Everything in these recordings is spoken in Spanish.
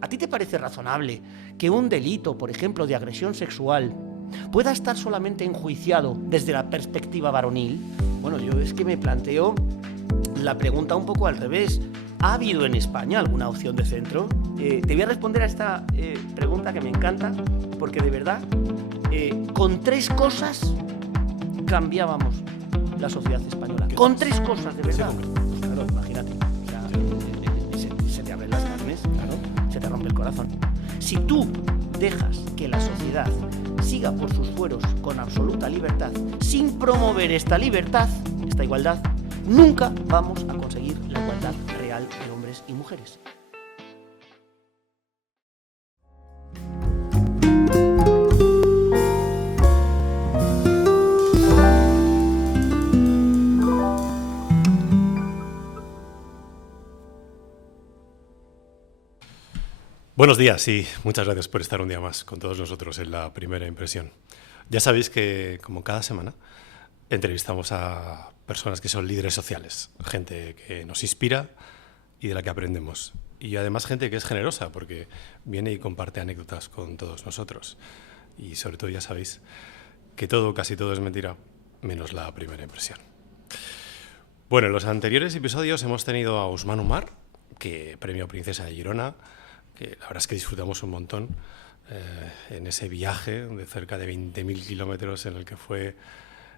¿A ti te parece razonable que un delito, por ejemplo, de agresión sexual, pueda estar solamente enjuiciado desde la perspectiva varonil? Bueno, yo es que me planteo la pregunta un poco al revés. ¿Ha habido en España alguna opción de centro? Te voy a responder a esta pregunta que me encanta, porque de verdad, con 3 cosas cambiábamos la sociedad española. Con 3 cosas, de verdad. Pues claro, imagínate. O sea, se te abren las carnes, claro, se te rompe el corazón. Si tú dejas que la sociedad siga por sus fueros con absoluta libertad, sin promover esta libertad, esta igualdad, nunca vamos a conseguir la igualdad real de hombres y mujeres. Buenos días y muchas gracias por estar un día más con todos nosotros en La Primera Impresión. Ya sabéis que, como cada semana, entrevistamos a personas que son líderes sociales, gente que nos inspira y de la que aprendemos. Y además gente que es generosa porque viene y comparte anécdotas con todos nosotros. Y sobre todo ya sabéis que todo, casi todo es mentira, menos la primera impresión. Bueno, en los anteriores episodios hemos tenido a Ousmane Umar, que premio Princesa de Girona, que la verdad es que disfrutamos un montón en ese viaje de cerca de 20.000 kilómetros en el que fue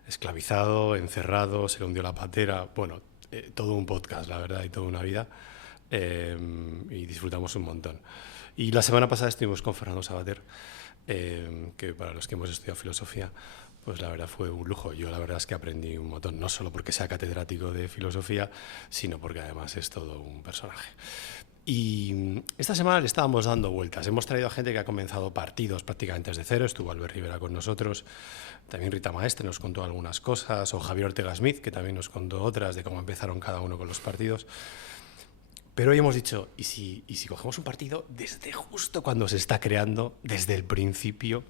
esclavizado, encerrado, se le hundió la patera, bueno, todo un podcast, la verdad, y toda una vida, y disfrutamos un montón. Y la semana pasada estuvimos con Fernando Savater, que para los que hemos estudiado filosofía, pues la verdad fue un lujo. Yo la verdad es que aprendí un montón, no solo porque sea catedrático de filosofía, sino porque además es todo un personaje. Y esta semana le estábamos dando vueltas. Hemos traído a gente que ha comenzado partidos prácticamente desde cero. Estuvo Albert Rivera con nosotros, también Rita Maestre nos contó algunas cosas, o Javier Ortega Smith, que también nos contó otras de cómo empezaron cada uno con los partidos. Pero hoy hemos dicho, ¿y si cogemos un partido desde justo cuando se está creando, desde el principio?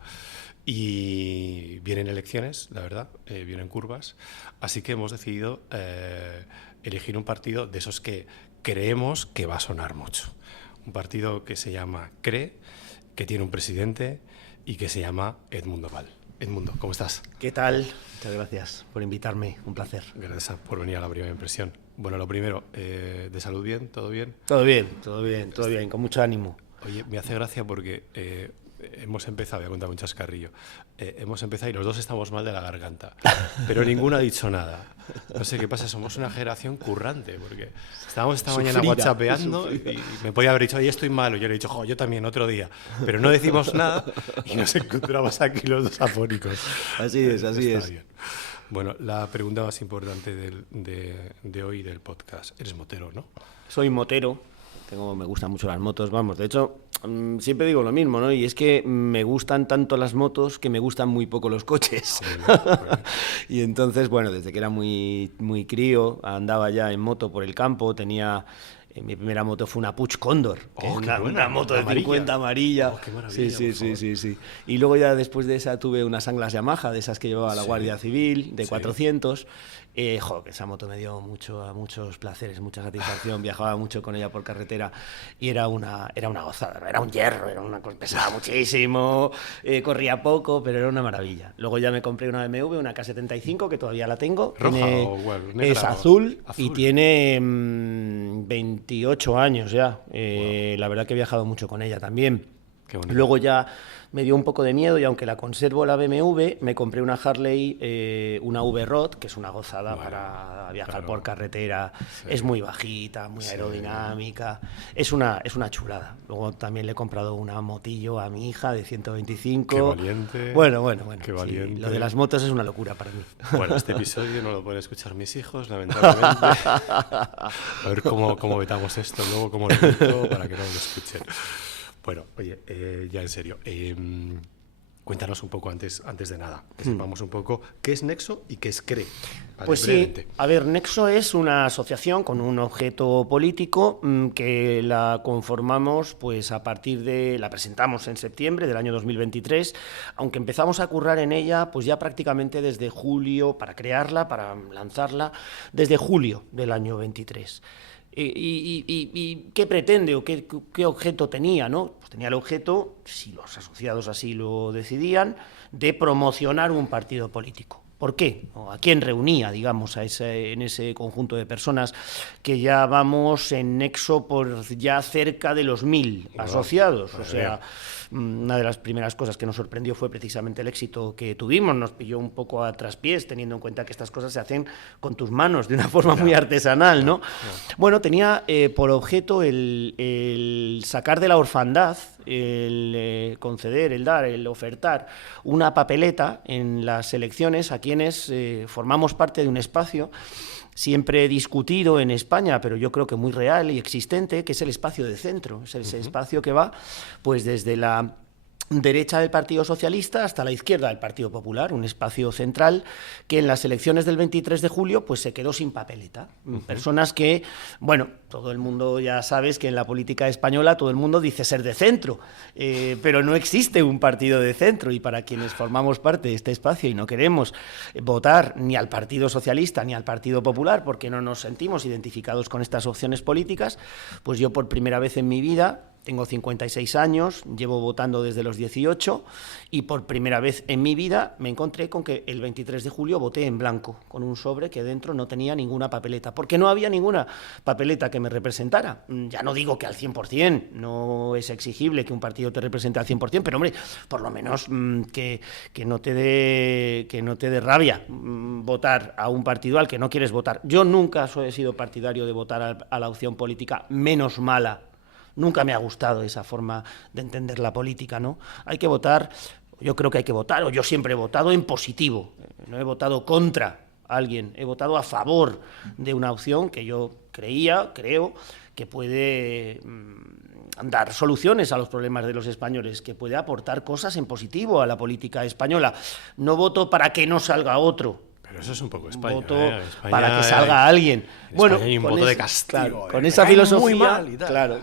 Y vienen elecciones, la verdad, vienen curvas. Así que hemos decidido elegir un partido de esos que creemos que va a sonar mucho. Un partido que se llama CRE, que tiene un presidente y que se llama Edmundo Val. Edmundo, ¿cómo estás? ¿Qué tal? Muchas gracias por invitarme, un placer. Gracias por venir a La Primera Impresión. Bueno, lo primero, ¿de salud bien? ¿Todo bien? Todo bien, con mucho ánimo. Oye, me hace gracia porque hemos empezado, voy a contar un chascarrillo, hemos empezado y los dos estamos mal de la garganta, pero ninguno ha dicho nada. No sé qué pasa, somos una generación currante, porque estábamos esta mañana whatsappeando y me podía haber dicho, oye, estoy malo, y yo le he dicho, yo también, otro día, pero no decimos nada y nos encontramos aquí los dos afónicos. Así es. Bien. Bueno, la pregunta más importante de hoy del podcast, eres motero, ¿no? Soy motero. Me gustan mucho las motos, vamos, de hecho, siempre digo lo mismo, ¿no? Y es que me gustan tanto las motos que me gustan muy poco los coches. Bueno. Y entonces, bueno, desde que era muy crío, andaba ya en moto por el campo, mi primera moto fue una Puig Cóndor, una moto de 50 amarilla. Oh, qué maravilla, sí. Y luego ya después de esa tuve unas Anglas Yamaha, de esas que llevaba la Guardia Civil, de 400. Que esa moto me dio muchos placeres, mucha satisfacción. Viajaba mucho con ella por carretera y era una gozada, ¿no? Era un hierro, pesaba muchísimo, corría poco, pero era una maravilla. Luego ya me compré una BMW, una K75, que todavía la tengo. ¿Roja o negra? Es azul y tiene 28 años ya. Wow. La verdad que he viajado mucho con ella también. Qué bonito. Luego ya me dio un poco de miedo y aunque la conservo la BMW, me compré una Harley, una V-Rod, que es una gozada para viajar por carretera. Sí. Es muy bajita, muy aerodinámica. Es una chulada. Luego también le he comprado una motillo a mi hija de 125. Qué valiente. Bueno. Qué valiente. Sí, lo de las motos es una locura para mí. Bueno, este episodio no lo pueden escuchar mis hijos, lamentablemente. A ver cómo vetamos esto luego, cómo lo edito para que no lo escuchen. Bueno, oye, ya en serio, cuéntanos un poco antes de nada, que sepamos un poco qué es Nexo y qué es CRE. Pues sí, a ver, Nexo es una asociación con un objeto político que la conformamos pues la presentamos en septiembre del año 2023, aunque empezamos a currar en ella pues ya prácticamente desde julio, para crearla, para lanzarla, desde julio del año 23. ¿Y qué pretende o qué objeto tenía, ¿no? Pues tenía el objeto, si los asociados así lo decidían, de promocionar un partido político. ¿Por qué? ¿O a quién reunía, digamos, en ese conjunto de personas que ya vamos en nexo por ya cerca de los 1000 asociados? O sea, una de las primeras cosas que nos sorprendió fue precisamente el éxito que tuvimos. Nos pilló un poco a traspiés, teniendo en cuenta que estas cosas se hacen con tus manos, de una forma muy artesanal, ¿no? Bueno, tenía por objeto el sacar de la orfandad, el conceder, el dar, el ofertar una papeleta en las elecciones a quienes formamos parte de un espacio siempre discutido en España, pero yo creo que muy real y existente, que es el espacio de centro. Es ese espacio que va pues desde la derecha del Partido Socialista hasta la izquierda del Partido Popular, un espacio central que en las elecciones del 23 de julio pues se quedó sin papeleta. Personas que, bueno, todo el mundo ya sabes que en la política española todo el mundo dice ser de centro, pero no existe un partido de centro, y para quienes formamos parte de este espacio y no queremos votar ni al Partido Socialista ni al Partido Popular porque no nos sentimos identificados con estas opciones políticas, pues yo por primera vez en mi vida, tengo 56 años, llevo votando desde los 18 y por primera vez en mi vida me encontré con que el 23 de julio voté en blanco, con un sobre que dentro no tenía ninguna papeleta, porque no había ninguna papeleta que me representara. Ya no digo que al 100%, no es exigible que un partido te represente al 100%, pero hombre, por lo menos que no te dé rabia votar a un partido al que no quieres votar. Yo nunca he sido partidario de votar a la opción política menos mala. Nunca me ha gustado esa forma de entender la política, ¿no? Hay que votar, yo creo que hay que votar, o yo siempre he votado en positivo, no he votado contra alguien, he votado a favor de una opción que yo creo que puede dar soluciones a los problemas de los españoles, que puede aportar cosas en positivo a la política española. No voto para que no salga otro. Pero eso es un poco España. Voto España, para que salga alguien. Bueno, hay un voto de castigo. Claro, con esa filosofía,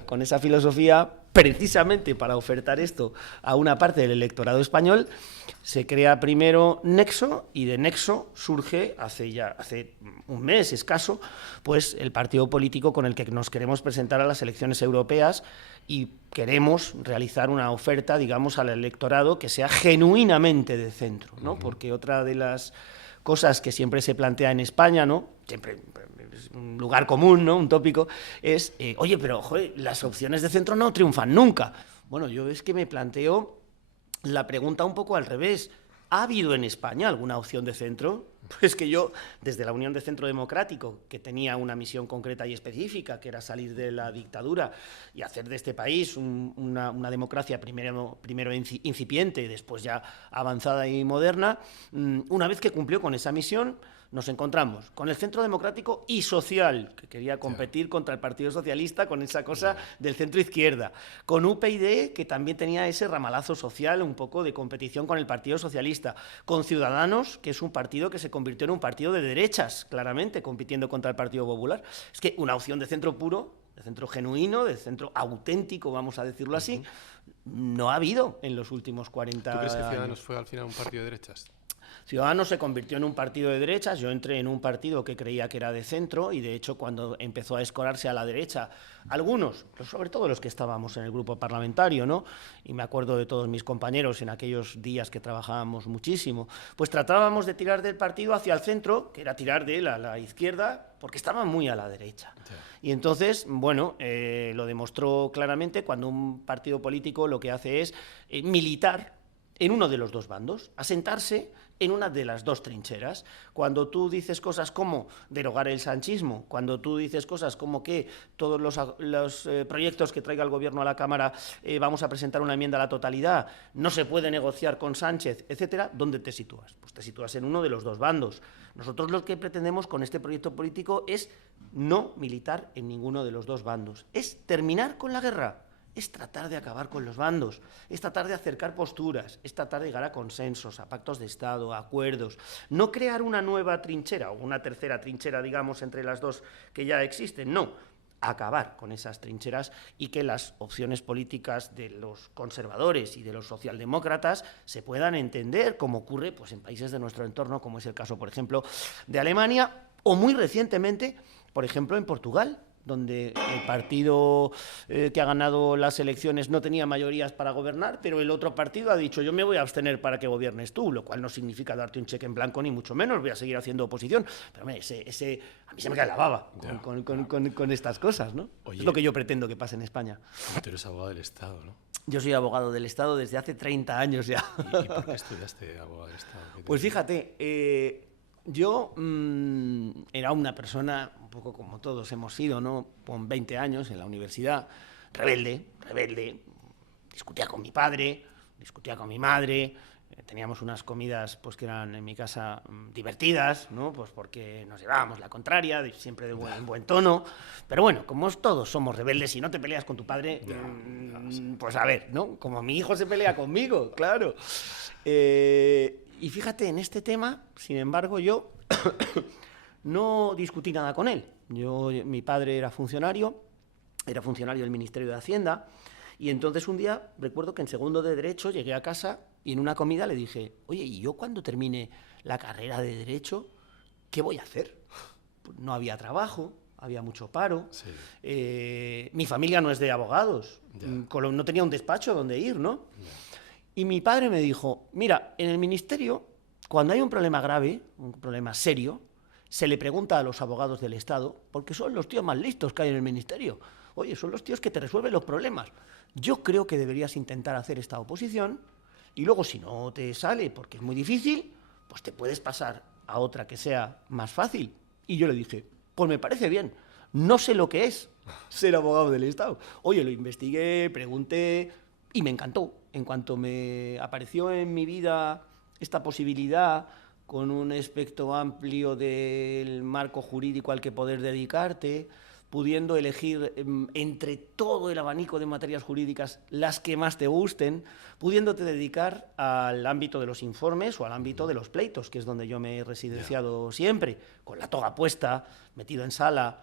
con esa filosofía, precisamente para ofertar esto a una parte del electorado español, se crea primero Nexo, y de Nexo surge hace un mes escaso, pues el partido político con el que nos queremos presentar a las elecciones europeas, y queremos realizar una oferta, digamos, al electorado que sea genuinamente de centro, ¿no? Porque otra de las cosas que siempre se plantea en España, ¿no? Siempre es un lugar común, ¿no? Un tópico, es, oye, pero joder, las opciones de centro no triunfan nunca. Bueno, yo es que me planteo la pregunta un poco al revés. ¿Ha habido en España alguna opción de centro? Pues que yo, desde la Unión de Centro Democrático, que tenía una misión concreta y específica, que era salir de la dictadura y hacer de este país una democracia primero incipiente y después ya avanzada y moderna, una vez que cumplió con esa misión, nos encontramos con el Centro Democrático y Social, que quería competir contra el Partido Socialista con esa cosa del centro-izquierda, con UPyD, que también tenía ese ramalazo social, un poco de competición con el Partido Socialista, con Ciudadanos, que es un partido que se convirtió en un partido de derechas, claramente, compitiendo contra el Partido Popular. Es que una opción de centro puro, de centro genuino, de centro auténtico, vamos a decirlo así, no ha habido en los últimos 40 años. ¿Tú crees que Ciudadanos fue al final un partido de derechas? Ciudadanos se convirtió en un partido de derechas. Yo entré en un partido que creía que era de centro, y de hecho cuando empezó a escorarse a la derecha, algunos, sobre todo los que estábamos en el grupo parlamentario, ¿no? Y me acuerdo de todos mis compañeros en aquellos días que trabajábamos muchísimo, pues tratábamos de tirar del partido hacia el centro, que era tirar de la izquierda, porque estaba muy a la derecha. Y entonces, bueno, lo demostró claramente cuando un partido político lo que hace es militar en uno de los dos bandos, asentarse en una de las dos trincheras. Cuando tú dices cosas como derogar el sanchismo, cuando tú dices cosas como que todos los proyectos que traiga el Gobierno a la Cámara vamos a presentar una enmienda a la totalidad, no se puede negociar con Sánchez, etcétera, ¿dónde te sitúas? Pues te sitúas en uno de los dos bandos. Nosotros lo que pretendemos con este proyecto político es no militar en ninguno de los dos bandos, es terminar con la guerra. Es tratar de acabar con los bandos, es tratar de acercar posturas, es tratar de llegar a consensos, a pactos de Estado, a acuerdos, no crear una nueva trinchera o una tercera trinchera, digamos, entre las dos que ya existen, no, acabar con esas trincheras y que las opciones políticas de los conservadores y de los socialdemócratas se puedan entender, como ocurre pues, en países de nuestro entorno, como es el caso, por ejemplo, de Alemania, o muy recientemente, por ejemplo, en Portugal. donde el partido que ha ganado las elecciones no tenía mayorías para gobernar, pero el otro partido ha dicho yo me voy a abstener para que gobiernes tú, lo cual no significa darte un cheque en blanco ni mucho menos, voy a seguir haciendo oposición, pero hombre, a mí se me cae la baba con estas cosas, ¿no? Oye, es lo que yo pretendo que pase en España. Tú eres abogado del Estado, ¿no? Yo soy abogado del Estado desde hace 30 años ya. ¿Y por qué estudiaste abogado del Estado? Pues fíjate, yo era una persona, un poco como todos hemos sido, ¿no? Con 20 años en la universidad, rebelde, discutía con mi padre, discutía con mi madre, teníamos unas comidas pues que eran en mi casa divertidas, ¿no? Pues porque nos llevábamos la contraria, siempre de buen tono, pero bueno, como todos somos rebeldes y no te peleas con tu padre, pues a ver, ¿no? Como mi hijo se pelea conmigo, claro. Y fíjate, en este tema, sin embargo, yo no discutí nada con él. Mi padre era funcionario del Ministerio de Hacienda, y entonces un día, recuerdo que en segundo de Derecho llegué a casa y en una comida le dije, oye, ¿y yo cuando termine la carrera de Derecho, qué voy a hacer? Pues no había trabajo, había mucho paro, Sí. Mi familia no es de abogados, no tenía un despacho donde ir, ¿no? Y mi padre me dijo, mira, en el ministerio, cuando hay un problema grave, un problema serio, se le pregunta a los abogados del Estado, porque son los tíos más listos que hay en el ministerio. Oye, son los tíos que te resuelven los problemas. Yo creo que deberías intentar hacer esta oposición y luego, si no te sale, porque es muy difícil, pues te puedes pasar a otra que sea más fácil. Y yo le dije, pues me parece bien, no sé lo que es ser abogado del Estado. Oye, lo investigué, pregunté y me encantó. En cuanto me apareció en mi vida esta posibilidad, con un espectro amplio del marco jurídico al que poder dedicarte, pudiendo elegir entre todo el abanico de materias jurídicas las que más te gusten, pudiéndote dedicar al ámbito de los informes o al ámbito de los pleitos, que es donde yo me he residenciado siempre, con la toga puesta, metido en sala,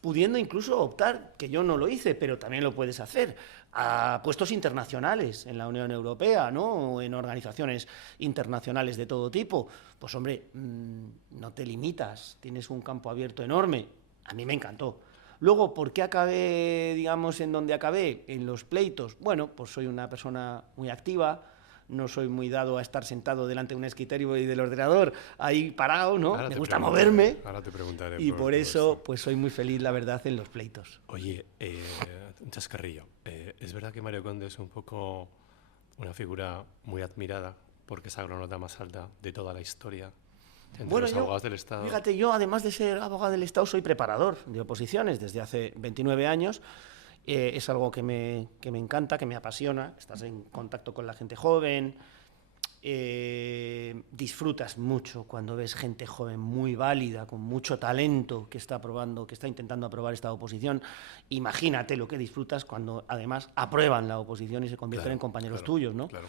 pudiendo incluso optar, que yo no lo hice, pero también lo puedes hacer, a puestos internacionales en la Unión Europea, ¿no? O en organizaciones internacionales de todo tipo. Pues hombre, no te limitas, tienes un campo abierto enorme. A mí me encantó. Luego, ¿por qué acabé, digamos, en donde acabé? En los pleitos. Bueno, pues soy una persona muy activa, no soy muy dado a estar sentado delante de un escritorio y del ordenador ahí parado, ¿no? Me gusta moverme. Ahora te preguntaré. Y por eso, pues soy muy feliz, la verdad, en los pleitos. Oye, un chascarrillo. ¿Es verdad que Mario Conde es un poco una figura muy admirada porque es la nota más alta de toda la historia entre los abogados del Estado? Fíjate, yo además de ser abogado del Estado soy preparador de oposiciones desde hace 29 años. Es algo que me encanta, que me apasiona. Estás en contacto con la gente joven, disfrutas mucho cuando ves gente joven muy válida, con mucho talento, que está intentando aprobar esta oposición. Imagínate lo que disfrutas cuando además aprueban la oposición y se convierten en compañeros tuyos, ¿no? Claro.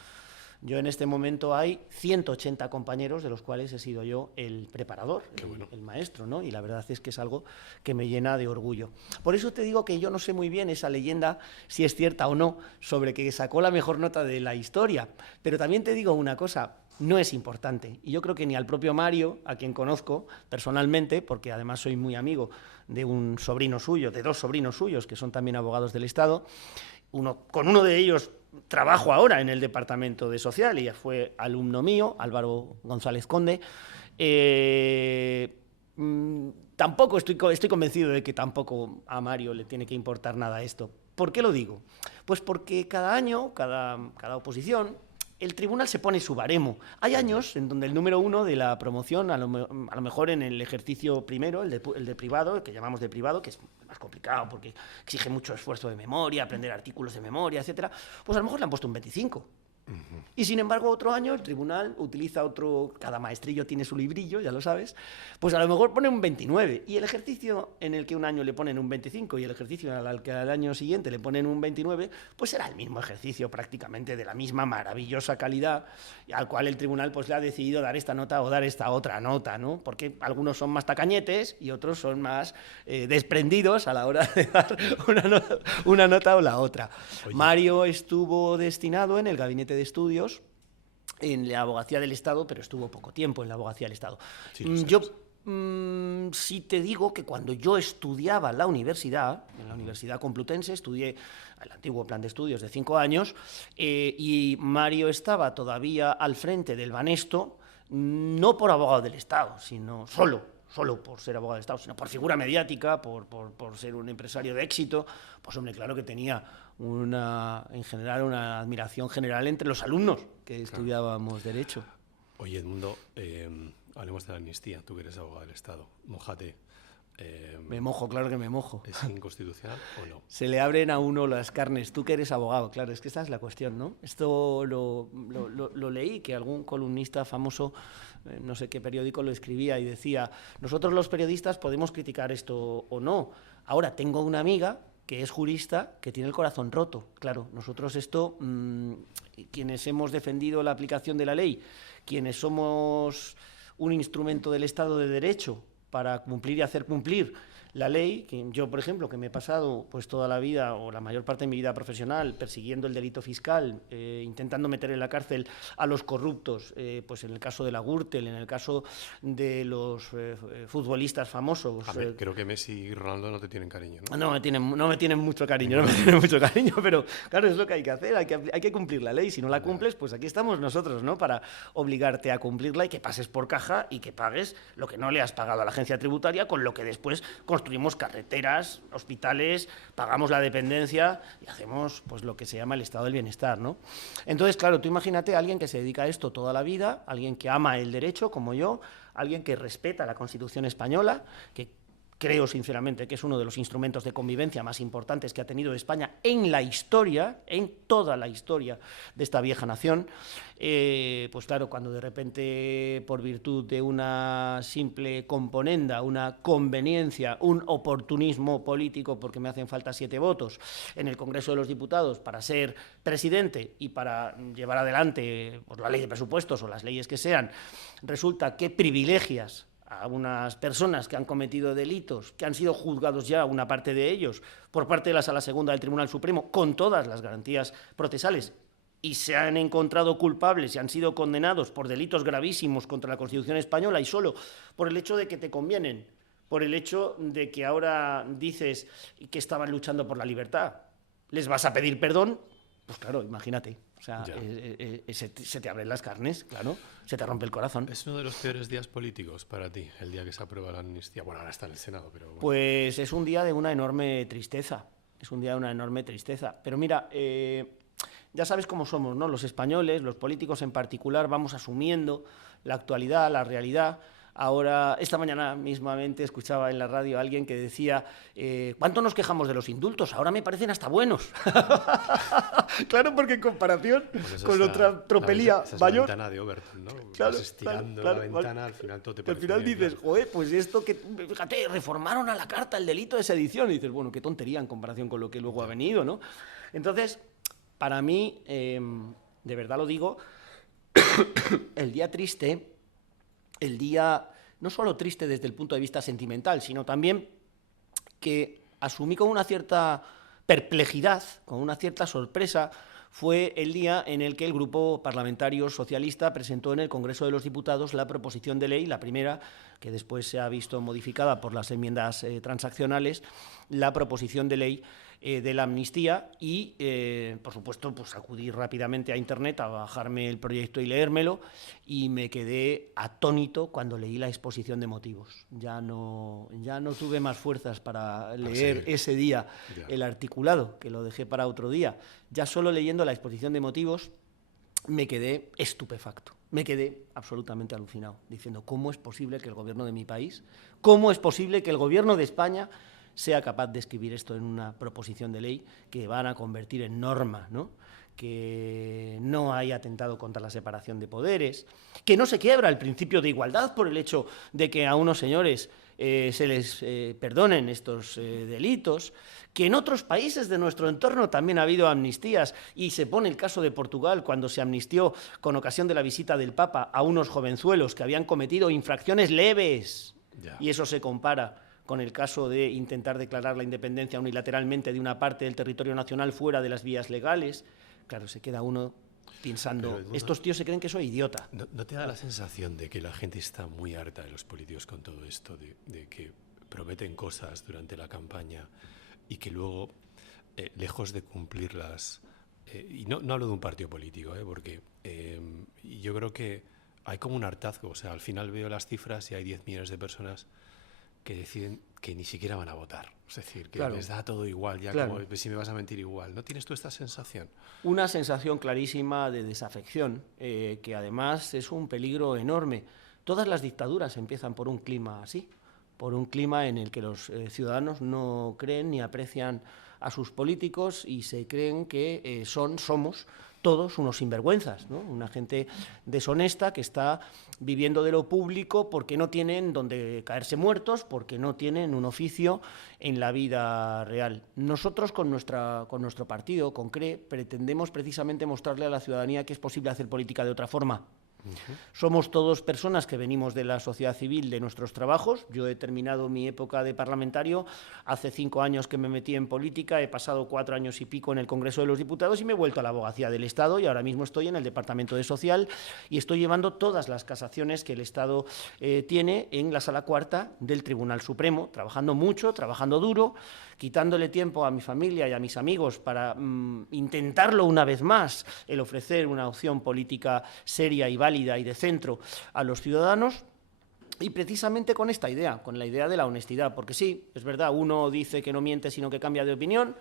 Yo en este momento hay 180 compañeros, de los cuales he sido yo el preparador, el maestro, ¿no? Y la verdad es que es algo que me llena de orgullo. Por eso te digo que yo no sé muy bien esa leyenda, si es cierta o no, sobre que sacó la mejor nota de la historia. Pero también te digo una cosa, no es importante. Y yo creo que ni al propio Mario, a quien conozco personalmente, porque además soy muy amigo de un sobrino suyo, de dos sobrinos suyos, que son también abogados del Estado, con uno de ellos trabajo ahora en el Departamento de Social, y fue alumno mío, Álvaro González Conde. Tampoco estoy convencido de que tampoco a Mario le tiene que importar nada esto. ¿Por qué lo digo? Pues porque cada año, cada oposición, el tribunal se pone su baremo. Hay años en donde el número uno de la promoción, a lo mejor en el ejercicio primero, el de privado, el que llamamos de privado, que es más complicado porque exige mucho esfuerzo de memoria, aprender artículos de memoria, etcétera, pues a lo mejor le han puesto un 25. Y sin embargo, otro año el tribunal utiliza cada maestrillo tiene su librillo, ya lo sabes, pues a lo mejor pone un 29. Y el ejercicio en el que un año le ponen un 25 y el ejercicio al que al año siguiente le ponen un 29, pues será el mismo ejercicio prácticamente de la misma maravillosa calidad, al cual el tribunal pues le ha decidido dar esta nota o dar esta otra nota, ¿no? Porque algunos son más tacañetes y otros son más desprendidos a la hora de dar una nota o la otra. Oye. Mario estuvo destinado en el gabinete de estudios en la abogacía del Estado, pero estuvo poco tiempo en la abogacía del Estado. Sí, Si te digo que cuando yo estudiaba en la Universidad Complutense, estudié el antiguo plan de estudios de 5 años, y Mario estaba todavía al frente del Banesto, no por abogado del Estado, sino solo por ser abogado del Estado, sino por figura mediática, por ser un empresario de éxito, pues hombre, claro que tenía en general una admiración general entre los alumnos que estudiábamos Derecho. Oye, Edmundo, hablemos de la amnistía. Tú que eres abogado del Estado, mójate. Me mojo, claro que me mojo. ¿Es inconstitucional o no? Se le abren a uno las carnes. Tú que eres abogado, claro, es que esta es la cuestión, ¿no? Esto lo leí, que algún columnista famoso, no sé qué periódico, lo escribía y decía: nosotros los periodistas podemos criticar esto o no. Ahora, tengo una amiga que es jurista, que tiene el corazón roto. Claro, nosotros esto, quienes hemos defendido la aplicación de la ley, quienes somos un instrumento del Estado de Derecho para cumplir y hacer cumplir la ley, que yo, por ejemplo, que me he pasado pues toda la vida o la mayor parte de mi vida profesional persiguiendo el delito fiscal, intentando meter en la cárcel a los corruptos, pues en el caso de la Gürtel, en el caso de los futbolistas famosos. A ver, creo que Messi y Ronaldo no te tienen cariño, ¿no? No me tienen mucho cariño, pero claro, es lo que hay que hacer, hay que cumplir la ley. Si no la cumples, pues aquí estamos nosotros, ¿no? Para obligarte a cumplirla y que pases por caja y que pagues lo que no le has pagado a la agencia tributaria, con lo que después construimos carreteras, hospitales, pagamos la dependencia y hacemos pues lo que se llama el estado del bienestar, ¿no? Entonces, claro, tú imagínate a alguien que se dedica a esto toda la vida, alguien que ama el derecho como yo, alguien que respeta la Constitución española, que creo sinceramente que es uno de los instrumentos de convivencia más importantes que ha tenido España en la historia, en toda la historia de esta vieja nación. Pues claro, cuando de repente, por virtud de una simple componenda, una conveniencia, un oportunismo político, porque me hacen falta 7 votos en el Congreso de los Diputados para ser presidente y para llevar adelante pues, la ley de presupuestos o las leyes que sean, resulta que privilegias a unas personas que han cometido delitos, que han sido juzgados ya, una parte de ellos, por parte de la Sala Segunda del Tribunal Supremo, con todas las garantías procesales, y se han encontrado culpables y han sido condenados por delitos gravísimos contra la Constitución española, y solo por el hecho de que te convienen, por el hecho de que ahora dices que estaban luchando por la libertad, ¿les vas a pedir perdón? Pues claro, imagínate. O sea, se te abren las carnes, claro, se te rompe el corazón. ¿Es uno de los peores días políticos para ti, el día que se aprueba la amnistía? Bueno, ahora está en el Senado, pero... Bueno. Pues es un día de una enorme tristeza, Pero mira, ya sabes cómo somos, ¿no? Los españoles, los políticos en particular, vamos asumiendo la actualidad, la realidad. Ahora, esta mañana mismamente escuchaba en la radio a alguien que decía ¿cuánto nos quejamos de los indultos? Ahora me parecen hasta buenos. Claro, porque en comparación pues con otra tropelía esa es mayor... la ventana de Overton, ¿no? Claro, vas estirando claro, la ventana, al final todo te parece al final bien, dices, claro. joder, pues esto que... Fíjate, reformaron a la carta el delito de sedición. Y dices, bueno, qué tontería en comparación con lo que luego ha venido, ¿no? Entonces, para mí, de verdad lo digo, el día triste... El día no solo triste desde el punto de vista sentimental, sino también que asumí con una cierta perplejidad, con una cierta sorpresa, fue el día en el que el Grupo Parlamentario Socialista presentó en el Congreso de los Diputados la proposición de ley, la primera, que después se ha visto modificada por las enmiendas transaccionales, la proposición de ley de la amnistía y, por supuesto, pues acudí rápidamente a Internet a bajarme el proyecto y leérmelo, y me quedé atónito cuando leí la exposición de motivos. Ya no tuve más fuerzas para leer ese día el articulado, que lo dejé para otro día. Ya solo leyendo la exposición de motivos me quedé estupefacto, me quedé absolutamente alucinado, diciendo ¿cómo es posible que el gobierno de mi país, cómo es posible que el gobierno de España sea capaz de escribir esto en una proposición de ley que van a convertir en norma, ¿no? Que no hay atentado contra la separación de poderes, que no se quiebra el principio de igualdad por el hecho de que a unos señores se les perdonen estos delitos, que en otros países de nuestro entorno también ha habido amnistías, y se pone el caso de Portugal cuando se amnistió con ocasión de la visita del Papa a unos jovenzuelos que habían cometido infracciones leves, y eso se compara con el caso de intentar declarar la independencia unilateralmente de una parte del territorio nacional fuera de las vías legales. Claro, se queda uno pensando, Pero, estos tíos se creen que soy idiota. ¿No te da la sensación de que la gente está muy harta de los políticos con todo esto, de que prometen cosas durante la campaña y que luego, lejos de cumplirlas, y no hablo de un partido político, porque yo creo que hay como un hartazgo, o sea, al final veo las cifras y hay 10 millones de personas que deciden que ni siquiera van a votar. Es decir, que les da todo igual, ya como si me vas a mentir igual. ¿No tienes tú esta sensación? Una sensación clarísima de desafección, que además es un peligro enorme. Todas las dictaduras empiezan por un clima así, por un clima en el que los ciudadanos no creen ni aprecian a sus políticos y se creen que somos todos unos sinvergüenzas, ¿no? Una gente deshonesta que está viviendo de lo público porque no tienen donde caerse muertos, porque no tienen un oficio en la vida real. Nosotros con nuestro partido, con CRE, pretendemos precisamente mostrarle a la ciudadanía que es posible hacer política de otra forma. Somos todos personas que venimos de la sociedad civil, de nuestros trabajos. Yo he terminado mi época de parlamentario, hace 5 años que me metí en política, he pasado 4 años y pico en el Congreso de los Diputados y me he vuelto a la abogacía del Estado y ahora mismo estoy en el Departamento de Social y estoy llevando todas las casaciones que el Estado tiene en la Sala Cuarta del Tribunal Supremo, trabajando mucho, trabajando duro, quitándole tiempo a mi familia y a mis amigos para intentarlo una vez más, el ofrecer una opción política seria y válida y de centro a los ciudadanos. Y precisamente con esta idea, con la idea de la honestidad, porque sí, es verdad, uno dice que no miente sino que cambia de opinión,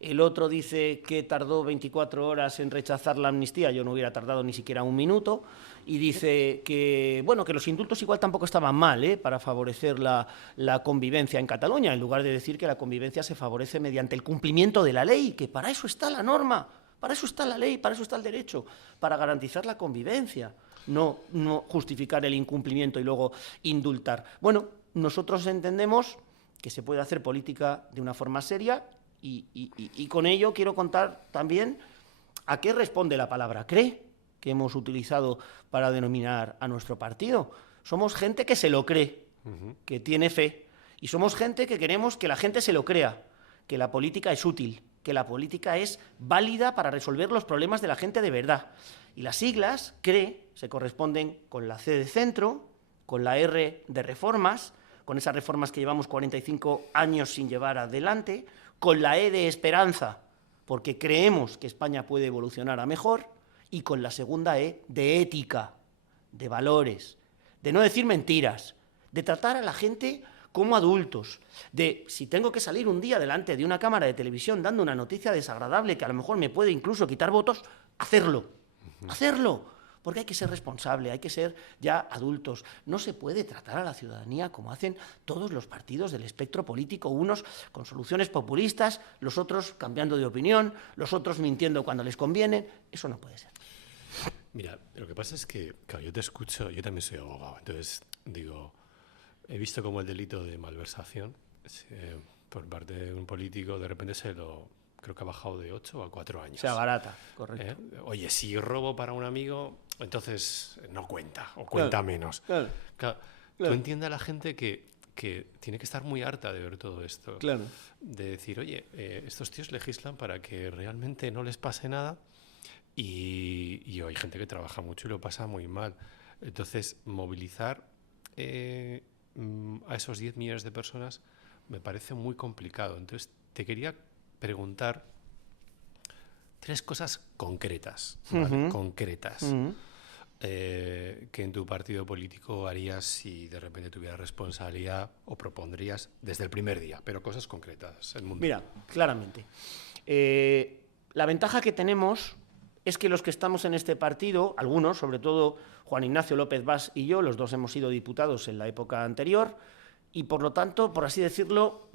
el otro dice que tardó 24 horas en rechazar la amnistía, yo no hubiera tardado ni siquiera un minuto, y dice que, bueno, que los indultos igual tampoco estaban mal, para favorecer la convivencia en Cataluña, en lugar de decir que la convivencia se favorece mediante el cumplimiento de la ley, que para eso está la norma, para eso está la ley, para eso está el derecho, para garantizar la convivencia. No justificar el incumplimiento y luego indultar. Bueno, nosotros entendemos que se puede hacer política de una forma seria y con ello quiero contar también a qué responde la palabra CRE, que hemos utilizado para denominar a nuestro partido. Somos gente que se lo cree, que tiene fe, y somos gente que queremos que la gente se lo crea, que la política es útil, que la política es válida para resolver los problemas de la gente de verdad. Y las siglas, CRE, se corresponden con la C de centro, con la R de reformas, con esas reformas que llevamos 45 años sin llevar adelante, con la E de esperanza, porque creemos que España puede evolucionar a mejor, y con la segunda E de ética, de valores, de no decir mentiras, de tratar a la gente como adultos, de si tengo que salir un día delante de una cámara de televisión dando una noticia desagradable que a lo mejor me puede incluso quitar votos, hacerlo, porque hay que ser responsable, hay que ser ya adultos. No se puede tratar a la ciudadanía como hacen todos los partidos del espectro político, unos con soluciones populistas, los otros cambiando de opinión, los otros mintiendo cuando les conviene. Eso no puede ser. Mira, lo que pasa es que, claro, yo te escucho, yo también soy abogado, entonces digo, he visto como el delito de malversación por parte de un político, de repente creo que ha bajado de 8 a 4 años. O sea, barata, correcto. Oye, si robo para un amigo, entonces no cuenta, o cuenta menos. Claro. Tú entiendes a la gente que tiene que estar muy harta de ver todo esto. Claro. De decir, oye, estos tíos legislan para que realmente no les pase nada y hay gente que trabaja mucho y lo pasa muy mal. Entonces, movilizar a esos 10 millones de personas me parece muy complicado. Entonces, te quería preguntar 3 cosas concretas, ¿vale? Concretas, que en tu partido político harías si de repente tuvieras responsabilidad o propondrías desde el primer día, pero cosas concretas. El mundo. Mira, claramente. La ventaja que tenemos es que los que estamos en este partido, algunos, sobre todo Juan Ignacio López Bas y yo, los dos hemos sido diputados en la época anterior, y por lo tanto, por así decirlo,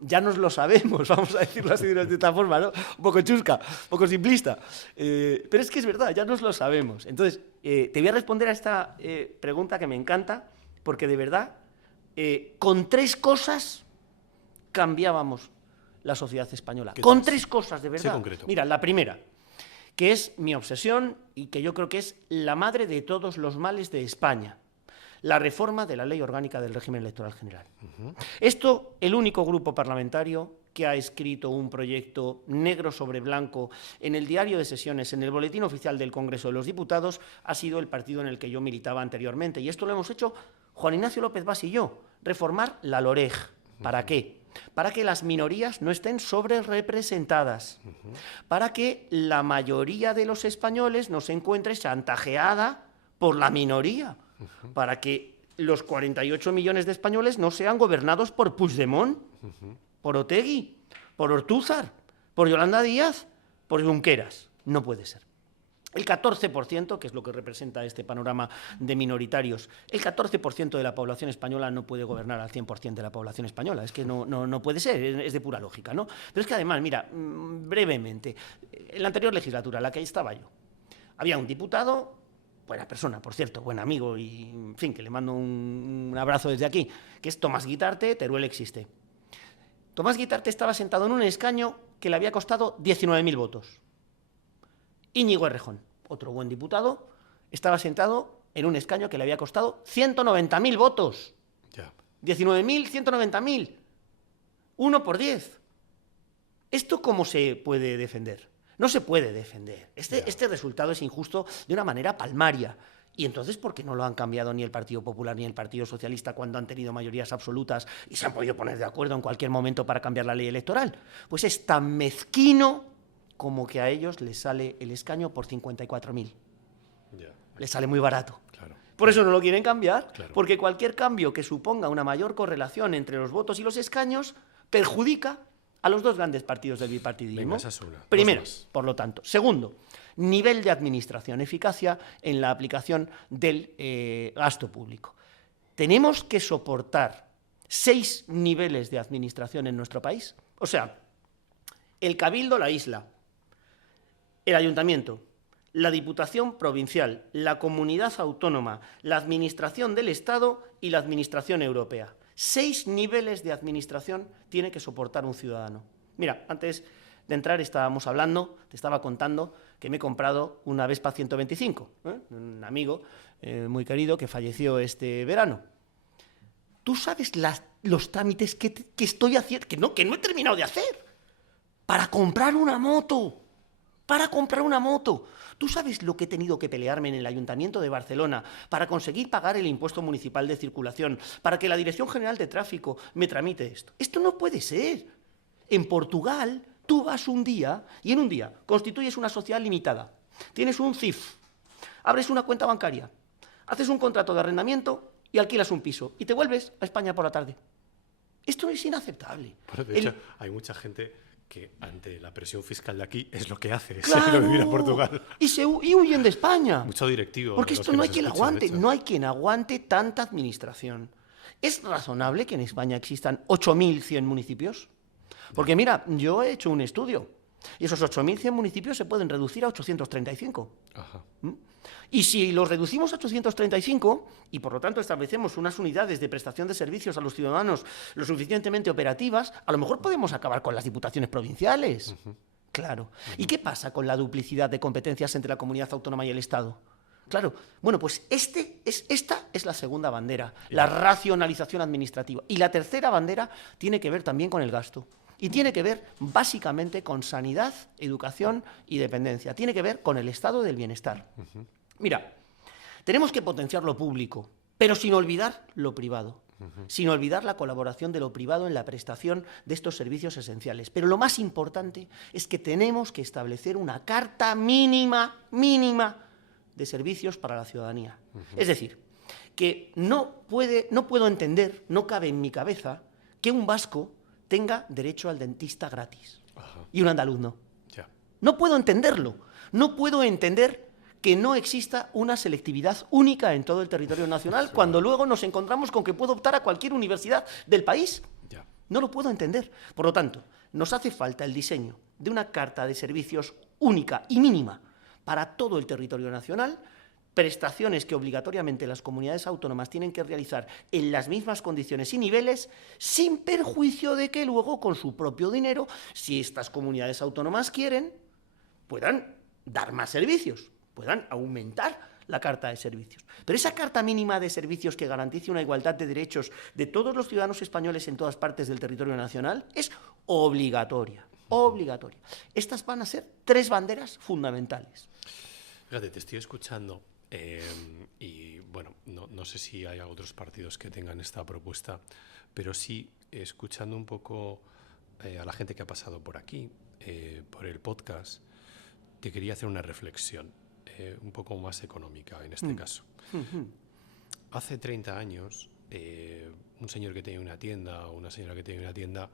ya nos lo sabemos, vamos a decirlo así de esta forma, ¿no? Un poco chusca, un poco simplista. Pero es que es verdad, ya nos lo sabemos. Entonces, te voy a responder a esta pregunta que me encanta, porque de verdad, con 3 cosas cambiábamos la sociedad española. Con 3 cosas, de verdad. Sí, concreto. Mira, la primera, que es mi obsesión y que yo creo que es la madre de todos los males de España. La reforma de la Ley Orgánica del Régimen Electoral General. Esto, el único grupo parlamentario que ha escrito un proyecto negro sobre blanco en el diario de sesiones, en el boletín oficial del Congreso de los Diputados, ha sido el partido en el que yo militaba anteriormente. Y esto lo hemos hecho Juan Ignacio López Bas y yo, reformar la LOREG. ¿Para qué? Para que las minorías no estén sobrerepresentadas, para que la mayoría de los españoles no se encuentre chantajeada por la minoría, para que los 48 millones de españoles no sean gobernados por Puigdemont, por Otegi, por Ortúzar, por Yolanda Díaz, por Junqueras. No puede ser. El 14%, que es lo que representa este panorama de minoritarios, el 14% de la población española no puede gobernar al 100% de la población española. Es que no puede ser, es de pura lógica, ¿no? Pero es que además, mira, brevemente, en la anterior legislatura, la que estaba yo, había un diputado, buena persona, por cierto, buen amigo, y en fin, que le mando un abrazo desde aquí, que es Tomás Guitarte, Teruel existe. Tomás Guitarte estaba sentado en un escaño que le había costado 19.000 votos. Íñigo Errejón, otro buen diputado, estaba sentado en un escaño que le había costado 190.000 votos. Ya. 19.000, 190.000. 1 por 10. ¿Esto cómo se puede defender? No se puede defender. Este resultado es injusto de una manera palmaria. Y entonces, ¿por qué no lo han cambiado ni el Partido Popular ni el Partido Socialista cuando han tenido mayorías absolutas y se han podido poner de acuerdo en cualquier momento para cambiar la ley electoral? Pues es tan mezquino como que a ellos les sale el escaño por 54.000. Les sale muy barato. Claro. Por eso no lo quieren cambiar, Claro. porque cualquier cambio que suponga una mayor correlación entre los votos y los escaños perjudica a los dos grandes partidos del bipartidismo. Venga, esa es una. Primero, Dos más. por lo tanto. Segundo, nivel de administración, eficacia en la aplicación del gasto público. Tenemos que soportar 6 niveles de administración en nuestro país. O sea, el Cabildo, la isla, el Ayuntamiento, la Diputación Provincial, la Comunidad Autónoma, la Administración del Estado y la Administración Europea. 6 niveles de administración tiene que soportar un ciudadano. Mira, antes de entrar estábamos hablando, te estaba contando que me he comprado una Vespa 125, un amigo muy querido que falleció este verano. ¿Tú sabes los trámites que estoy haciendo, que no he terminado de hacer, para comprar una moto? Para comprar una moto. ¿Tú sabes lo que he tenido que pelearme en el Ayuntamiento de Barcelona para conseguir pagar el impuesto municipal de circulación, para que la Dirección General de Tráfico me tramite esto? Esto no puede ser. En Portugal, tú vas un día y en un día constituyes una sociedad limitada, tienes un CIF, abres una cuenta bancaria, haces un contrato de arrendamiento y alquilas un piso y te vuelves a España por la tarde. Esto es inaceptable. Bueno, de hecho, hay mucha gente que ante la presión fiscal de aquí es lo que hace, es ¡Claro! ir a vivir a Portugal. Y huyen de España. Mucho directivo. Porque de los esto que no hay nos quien escuchan, aguante, de hecho. no hay quien aguante tanta administración. ¿Es razonable que en España existan 8.100 municipios? Porque mira, yo he hecho un estudio y esos 8.100 municipios se pueden reducir a 835. Ajá. Y si los reducimos a 835 y por lo tanto establecemos unas unidades de prestación de servicios a los ciudadanos lo suficientemente operativas, a lo mejor podemos acabar con las diputaciones provinciales. Claro. ¿Y qué pasa con la duplicidad de competencias entre la comunidad autónoma y el Estado? Claro. Bueno, pues esta es la segunda bandera, la racionalización administrativa. Y la tercera bandera tiene que ver también con el gasto. Y tiene que ver básicamente con sanidad, educación y dependencia. Tiene que ver con el estado del bienestar. Mira, tenemos que potenciar lo público, pero sin olvidar lo privado. Sin olvidar la colaboración de lo privado en la prestación de estos servicios esenciales. Pero lo más importante es que tenemos que establecer una carta mínima de servicios para la ciudadanía. Es decir, que no puedo entender, no cabe en mi cabeza, que un vasco tenga derecho al dentista gratis y un andaluz no. Ya. No puedo entenderlo. No puedo entender que no exista una selectividad única en todo el territorio nacional cuando luego nos encontramos con que puedo optar a cualquier universidad del país. Ya. No lo puedo entender. Por lo tanto, nos hace falta el diseño de una carta de servicios única y mínima para todo el territorio nacional, prestaciones que obligatoriamente las comunidades autónomas tienen que realizar en las mismas condiciones y niveles, sin perjuicio de que luego con su propio dinero, si estas comunidades autónomas quieren, puedan dar más servicios, puedan aumentar la Carta de Servicios. Pero esa Carta Mínima de Servicios que garantice una igualdad de derechos de todos los ciudadanos españoles en todas partes del territorio nacional es obligatoria. Obligatoria. Estas van a ser 3 banderas fundamentales. Fíjate, te estoy escuchando y bueno, no sé si hay otros partidos que tengan esta propuesta, pero sí escuchando un poco a la gente que ha pasado por aquí, por el podcast, te quería hacer una reflexión un poco más económica en este caso. Hace 30 años, un señor que tenía una tienda o una señora que tenía una tienda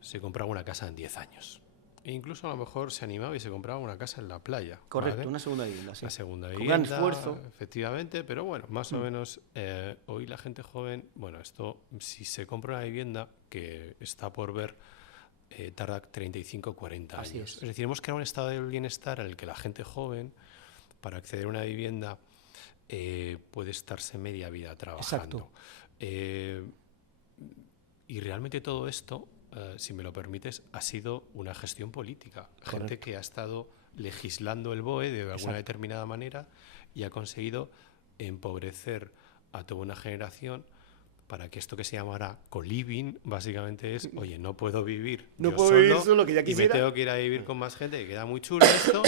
se compraba una casa en 10 años. E incluso a lo mejor se animaba y se compraba una casa en la playa. Correcto, ¿vale? Una segunda vivienda, sí. Una segunda Con vivienda, gran esfuerzo. efectivamente, pero bueno, más o menos hoy la gente joven, bueno, esto, si se compra una vivienda que está por ver, tarda 35 o 40 años. Así es. Es decir, hemos creado un estado del bienestar en el que la gente joven, para acceder a una vivienda, puede estarse media vida trabajando. Exacto. Y realmente todo esto, si me lo permites, ha sido una gestión política. Correcto. Gente que ha estado legislando el BOE de alguna determinada manera y ha conseguido empobrecer a toda una generación para que esto que se llamará co-living, básicamente es, oye, no puedo vivir solo, que ya y quisiera. me tengo que ir a vivir con más gente, que queda muy chulo esto,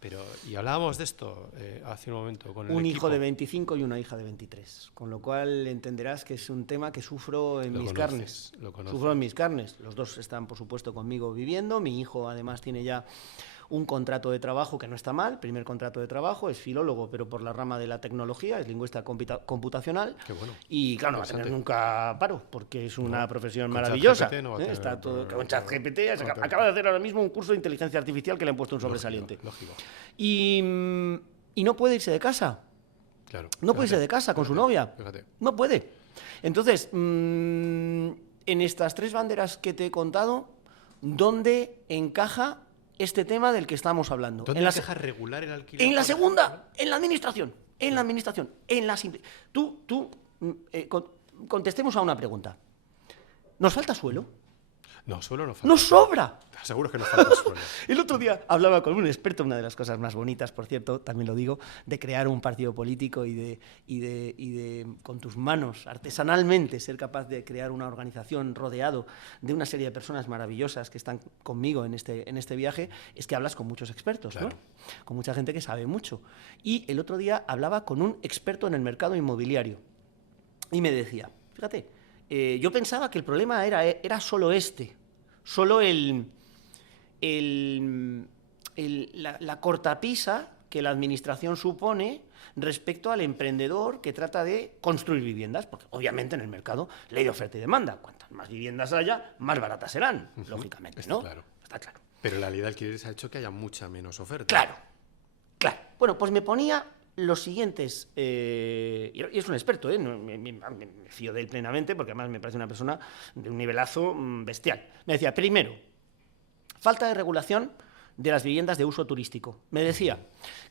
pero, y hablábamos de esto hace un momento con el Un equipo. hijo de 25 y una hija de 23, con lo cual entenderás que es un tema que sufro en mis carnes. Lo conoces. Sufro en mis carnes. Los dos están, por supuesto, conmigo viviendo. Mi hijo, además, tiene ya un contrato de trabajo que no está mal. Primer contrato de trabajo, es filólogo, pero por la rama de la tecnología, es lingüista computacional. Qué bueno. Y claro, no va a tener nunca paro, porque es una profesión con maravillosa. ChatGPT no va a tener Está todo problema. con ChatGPT. Acaba de hacer ahora mismo un curso de inteligencia artificial que le han puesto un sobresaliente. Lógico. Y no puede irse de casa. Claro. No puede irse de casa con su novia. Fíjate. No puede. Entonces, en estas 3 banderas que te he contado, ¿dónde encaja este tema del que estamos hablando? ¿Dónde encaja regular el alquiler? En la segunda, en la administración. En la administración. En la contestemos a una pregunta. ¿Nos falta suelo? No, suelo no falta. ¡Nos sobra! Te aseguro que no falta suelo. El otro día hablaba con un experto, una de las cosas más bonitas, por cierto, también lo digo, de crear un partido político y de con tus manos, artesanalmente, ser capaz de crear una organización rodeado de una serie de personas maravillosas que están conmigo en este viaje, es que hablas con muchos expertos, Claro. ¿no? Con mucha gente que sabe mucho. Y el otro día hablaba con un experto en el mercado inmobiliario y me decía, fíjate, yo pensaba que el problema era solo solo la cortapisa que la administración supone respecto al emprendedor que trata de construir viviendas, porque obviamente en el mercado ley de oferta y demanda, cuantas más viviendas haya, más baratas serán, lógicamente, Está ¿no? claro. Está claro. Pero la ley de alquileres ha hecho que haya mucha menos oferta. Claro. Bueno, pues me ponía los siguientes, y es un experto, me fío de él plenamente, porque además me parece una persona de un nivelazo bestial. Me decía, primero, falta de regulación de las viviendas de uso turístico. Me decía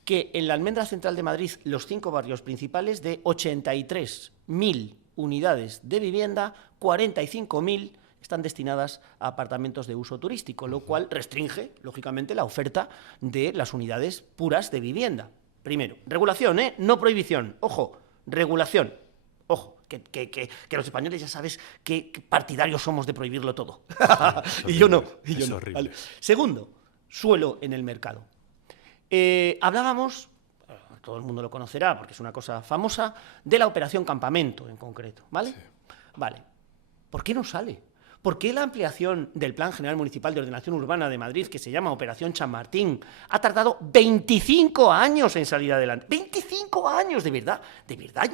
que en la Almendra Central de Madrid, los 5 barrios principales, de 83.000 unidades de vivienda, 45.000 están destinadas a apartamentos de uso turístico, lo cual restringe, lógicamente, la oferta de las unidades puras de vivienda. Primero, regulación, no prohibición. Ojo, regulación. Ojo, que los españoles ya sabes que partidarios somos de prohibirlo todo. Y yo no. Es horrible. Vale. Segundo, suelo en el mercado. Hablábamos, todo el mundo lo conocerá porque es una cosa famosa, de la operación Campamento en concreto, ¿vale? Sí. Vale. ¿Por qué no sale? ¿Por qué la ampliación del Plan General Municipal de Ordenación Urbana de Madrid, que se llama Operación Chamartín, ha tardado 25 años en salir adelante? ¡25 años! ¿De verdad? ¿De verdad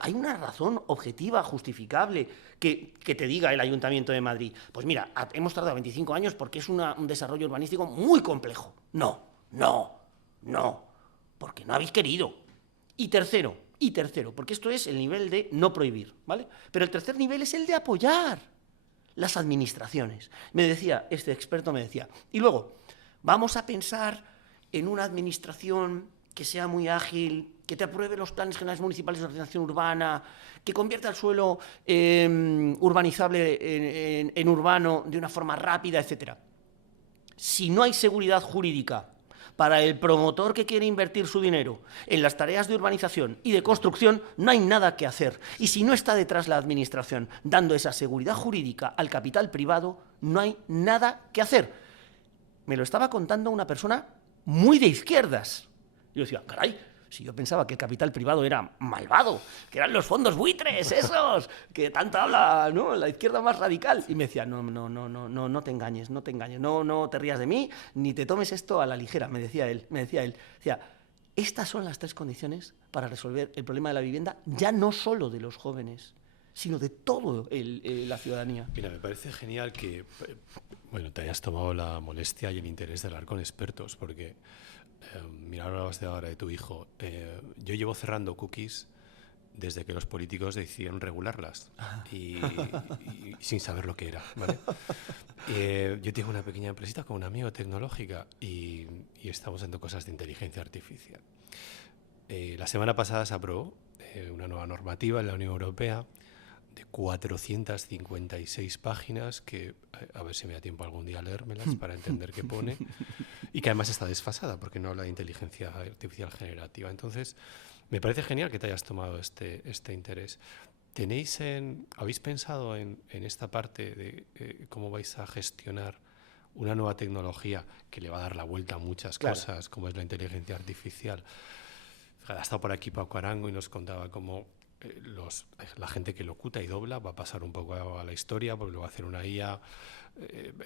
hay una razón objetiva, justificable, que te diga el Ayuntamiento de Madrid? Pues mira, hemos tardado 25 años porque es un desarrollo urbanístico muy complejo. No, porque no habéis querido. Y tercero, porque esto es el nivel de no prohibir, ¿vale? Pero el tercer nivel es el de apoyar las administraciones. Este experto me decía, y luego, vamos a pensar en una administración que sea muy ágil, que te apruebe los planes generales municipales de ordenación urbana, que convierta el suelo urbanizable en urbano de una forma rápida, etc. Si no hay seguridad jurídica para el promotor que quiere invertir su dinero en las tareas de urbanización y de construcción, no hay nada que hacer. Y si no está detrás la administración dando esa seguridad jurídica al capital privado, no hay nada que hacer. Me lo estaba contando una persona muy de izquierdas. Yo decía, caray, si yo pensaba que el capital privado era malvado, que eran los fondos buitres esos, que tanto habla, ¿no?, la izquierda más radical. Y me decía, no te engañes, no te rías de mí, ni te tomes esto a la ligera, me decía él. Decía, estas son las 3 condiciones para resolver el problema de la vivienda, ya no solo de los jóvenes, sino de toda la ciudadanía. Mira, me parece genial que te hayas tomado la molestia y el interés de hablar con expertos, porque mira, hablabas ahora de tu hijo. Yo llevo cerrando cookies desde que los políticos decidieron regularlas y sin saber lo que era, ¿vale? Yo tengo una pequeña empresita con un amigo tecnológica y estamos haciendo cosas de inteligencia artificial. La semana pasada se aprobó una nueva normativa en la Unión Europea de 456 páginas que, a ver si me da tiempo algún día a leérmelas para entender qué pone, y que además está desfasada porque no habla de inteligencia artificial generativa. Entonces, me parece genial que te hayas tomado este interés. ¿Habéis pensado en esta parte de cómo vais a gestionar una nueva tecnología que le va a dar la vuelta a muchas cosas, como es la inteligencia artificial? Ha estado por aquí Paco Arango y nos contaba cómo la gente que locuta y dobla va a pasar un poco a la historia porque lo va a hacer una IA.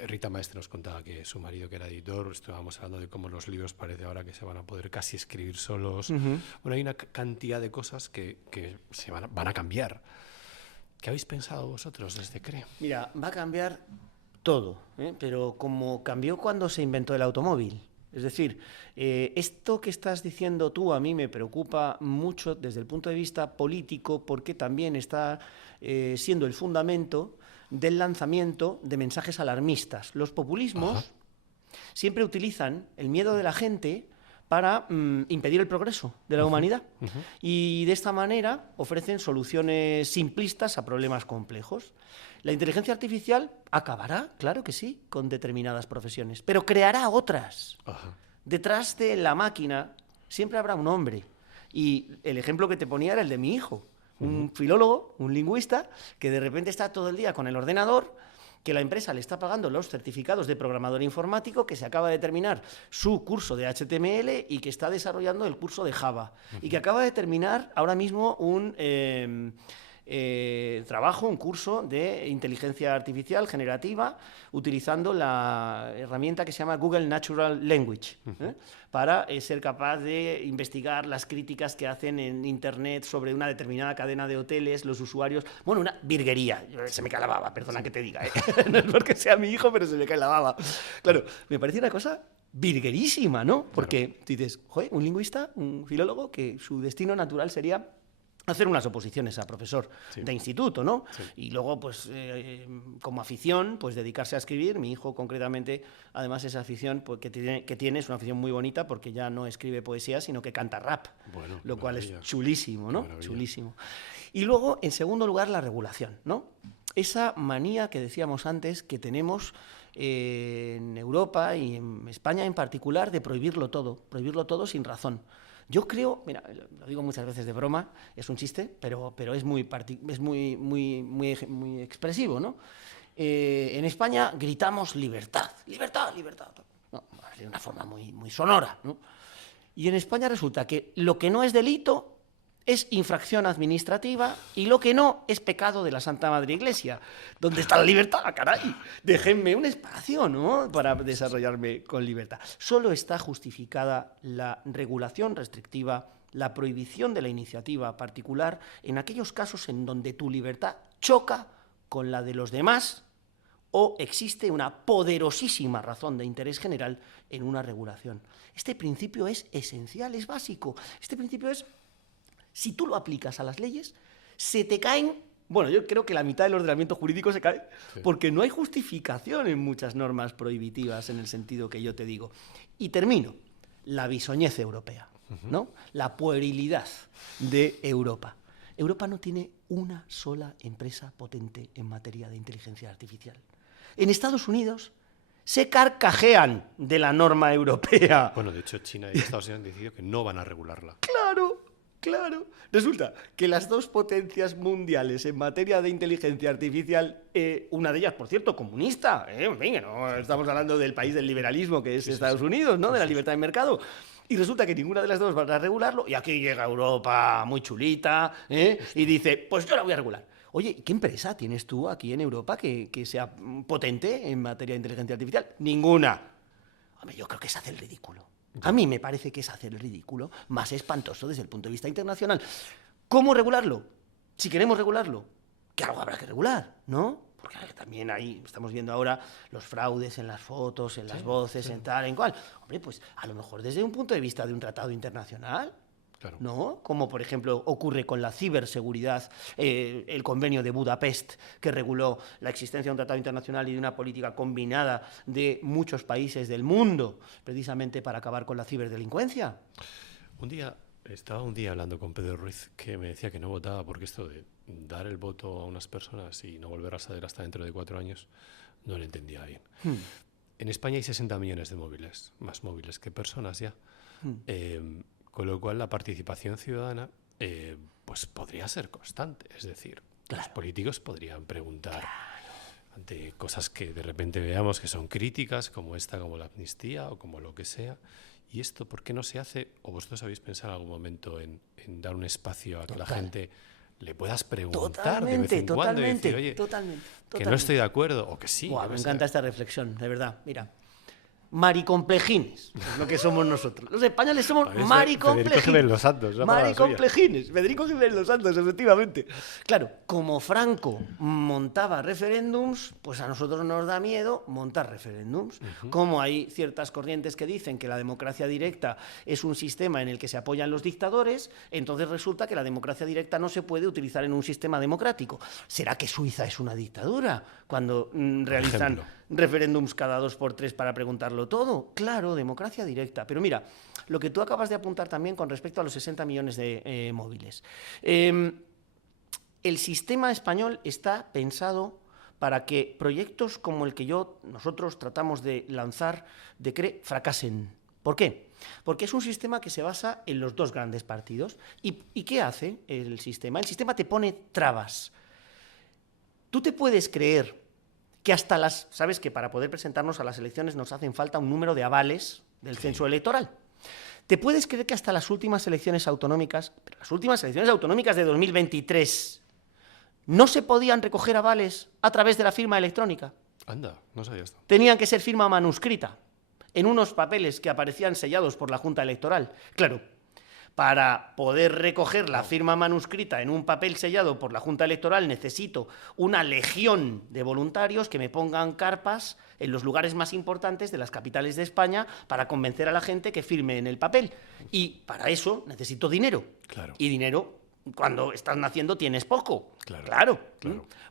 Rita Maestre nos contaba que su marido, que era editor, estábamos hablando de cómo los libros parece ahora que se van a poder casi escribir solos. Bueno, hay una cantidad de cosas que se van a cambiar. ¿Qué habéis pensado vosotros desde CRE? Mira, va a cambiar todo, pero como cambió cuando se inventó el automóvil. Es decir, esto que estás diciendo tú a mí me preocupa mucho desde el punto de vista político, porque también está siendo el fundamento del lanzamiento de mensajes alarmistas. Los populismos siempre utilizan el miedo de la gente para impedir el progreso de la humanidad. Y de esta manera ofrecen soluciones simplistas a problemas complejos. La inteligencia artificial acabará, claro que sí, con determinadas profesiones, pero creará otras. Detrás de la máquina siempre habrá un hombre. Y el ejemplo que te ponía era el de mi hijo, un filólogo, un lingüista, que de repente está todo el día con el ordenador, que la empresa le está pagando los certificados de programador informático, que se acaba de terminar su curso de HTML y que está desarrollando el curso de Java. Y que acaba de terminar ahora mismo un curso de inteligencia artificial generativa utilizando la herramienta que se llama Google Natural Language, para ser capaz de investigar las críticas que hacen en Internet sobre una determinada cadena de hoteles, los usuarios. Bueno, una virguería. Se me cae la baba, perdona que te diga, no es porque sea mi hijo, pero se me cae la baba. Claro, me parece una cosa virguerísima, ¿no? Porque tú dices, joder, un lingüista, un filólogo, que su destino natural sería hacer unas oposiciones a profesor de instituto, ¿no? Y luego, pues, como afición, pues dedicarse a escribir. Mi hijo, concretamente, además, esa afición que tiene es una afición muy bonita porque ya no escribe poesía, sino que canta rap, lo cual es chulísimo, ¿no? Chulísimo. Y luego, en segundo lugar, la regulación, ¿no? Esa manía que decíamos antes que tenemos en Europa y en España en particular de prohibirlo todo sin razón. Yo creo, mira, lo digo muchas veces de broma, es un chiste, pero es muy expresivo, ¿no? En España gritamos libertad, libertad, libertad. No, de una forma muy sonora, ¿no? Y en España resulta que lo que no es delito es infracción administrativa y lo que no es pecado de la Santa Madre Iglesia. ¿Dónde está la libertad, caray? Déjenme un espacio, ¿no?, para desarrollarme con libertad. Solo está justificada la regulación restrictiva, la prohibición de la iniciativa particular en aquellos casos en donde tu libertad choca con la de los demás o existe una poderosísima razón de interés general en una regulación. Este principio es esencial, es básico. Este principio es... Si tú lo aplicas a las leyes, se te caen... Bueno, yo creo que la mitad del ordenamiento jurídico se cae porque no hay justificación en muchas normas prohibitivas en el sentido que yo te digo. Y termino. La bisoñez europea, ¿no? La puerilidad de Europa. Europa no tiene una sola empresa potente en materia de inteligencia artificial. En Estados Unidos se carcajean de la norma europea. Bueno, de hecho, China y Estados Unidos han decidido que no van a regularla. Claro, claro. Resulta que las dos potencias mundiales en materia de inteligencia artificial, una de ellas, por cierto, comunista, en fin, no estamos hablando del país del liberalismo que es Estados Unidos, ¿no? De la libertad de mercado. Y resulta que ninguna de las dos va a regularlo, y aquí llega Europa muy chulita, y dice, pues yo la voy a regular. Oye, ¿qué empresa tienes tú aquí en Europa que sea potente en materia de inteligencia artificial? Ninguna. Hombre, yo creo que es hacer el ridículo. A mí me parece que es hacer el ridículo más espantoso desde el punto de vista internacional. ¿Cómo regularlo? Si queremos regularlo, que algo habrá que regular, ¿no? Porque también ahí estamos viendo ahora los fraudes en las fotos, en las voces, en tal, en cual. Hombre, pues a lo mejor desde un punto de vista de un tratado internacional, Claro. ¿no? Como por ejemplo ocurre con la ciberseguridad, el convenio de Budapest que reguló la existencia de un tratado internacional y de una política combinada de muchos países del mundo, precisamente para acabar con la ciberdelincuencia. Estaba un día hablando con Pedro Ruiz que me decía que no votaba porque esto de dar el voto a unas personas y no volver a saber hasta dentro de 4 años no lo entendía bien. En España hay 60 millones de móviles, más móviles que personas ya. Con lo cual la participación ciudadana pues podría ser constante. Es decir, los políticos podrían preguntar ante cosas que de repente veamos que son críticas, como esta, como la amnistía o como lo que sea. ¿Y esto por qué no se hace? ¿O vosotros habéis pensado en algún momento en dar un espacio a que la gente le puedas preguntar de vez en cuando y decir, oye, que no estoy de acuerdo o que sí? Buah, me encanta esta reflexión, de verdad. Mira, maricomplejines es lo que somos nosotros. Los españoles somos maricomplejines. Federico Jiménez Los Santos. Maricomplejines. Federico Jiménez Los Santos, efectivamente. Claro, como Franco montaba referéndums, pues a nosotros nos da miedo montar referéndums. Como hay ciertas corrientes que dicen que la democracia directa es un sistema en el que se apoyan los dictadores, entonces resulta que la democracia directa no se puede utilizar en un sistema democrático. ¿Será que Suiza es una dictadura cuando realizan referéndums cada 2 por 3 para preguntarlo todo? Claro, democracia directa. Pero mira, lo que tú acabas de apuntar también con respecto a los 60 millones de móviles. El sistema español está pensado para que proyectos como el que nosotros tratamos de lanzar de CRE fracasen. ¿Por qué? Porque es un sistema que se basa en los 2 grandes partidos. ¿Y qué hace el sistema? El sistema te pone trabas. Tú te puedes creer que sabes que para poder presentarnos a las elecciones nos hacen falta un número de avales del censo electoral. ¿Te puedes creer que hasta las últimas elecciones autonómicas, pero las últimas elecciones autonómicas de 2023, no se podían recoger avales a través de la firma electrónica? Anda, no sabía esto. Tenían que ser firma manuscrita, en unos papeles que aparecían sellados por la Junta Electoral. Claro, para poder recoger la firma manuscrita en un papel sellado por la Junta Electoral necesito una legión de voluntarios que me pongan carpas en los lugares más importantes de las capitales de España para convencer a la gente que firme en el papel. Y para eso necesito dinero. Claro. Y dinero, cuando estás naciendo, tienes poco. Claro.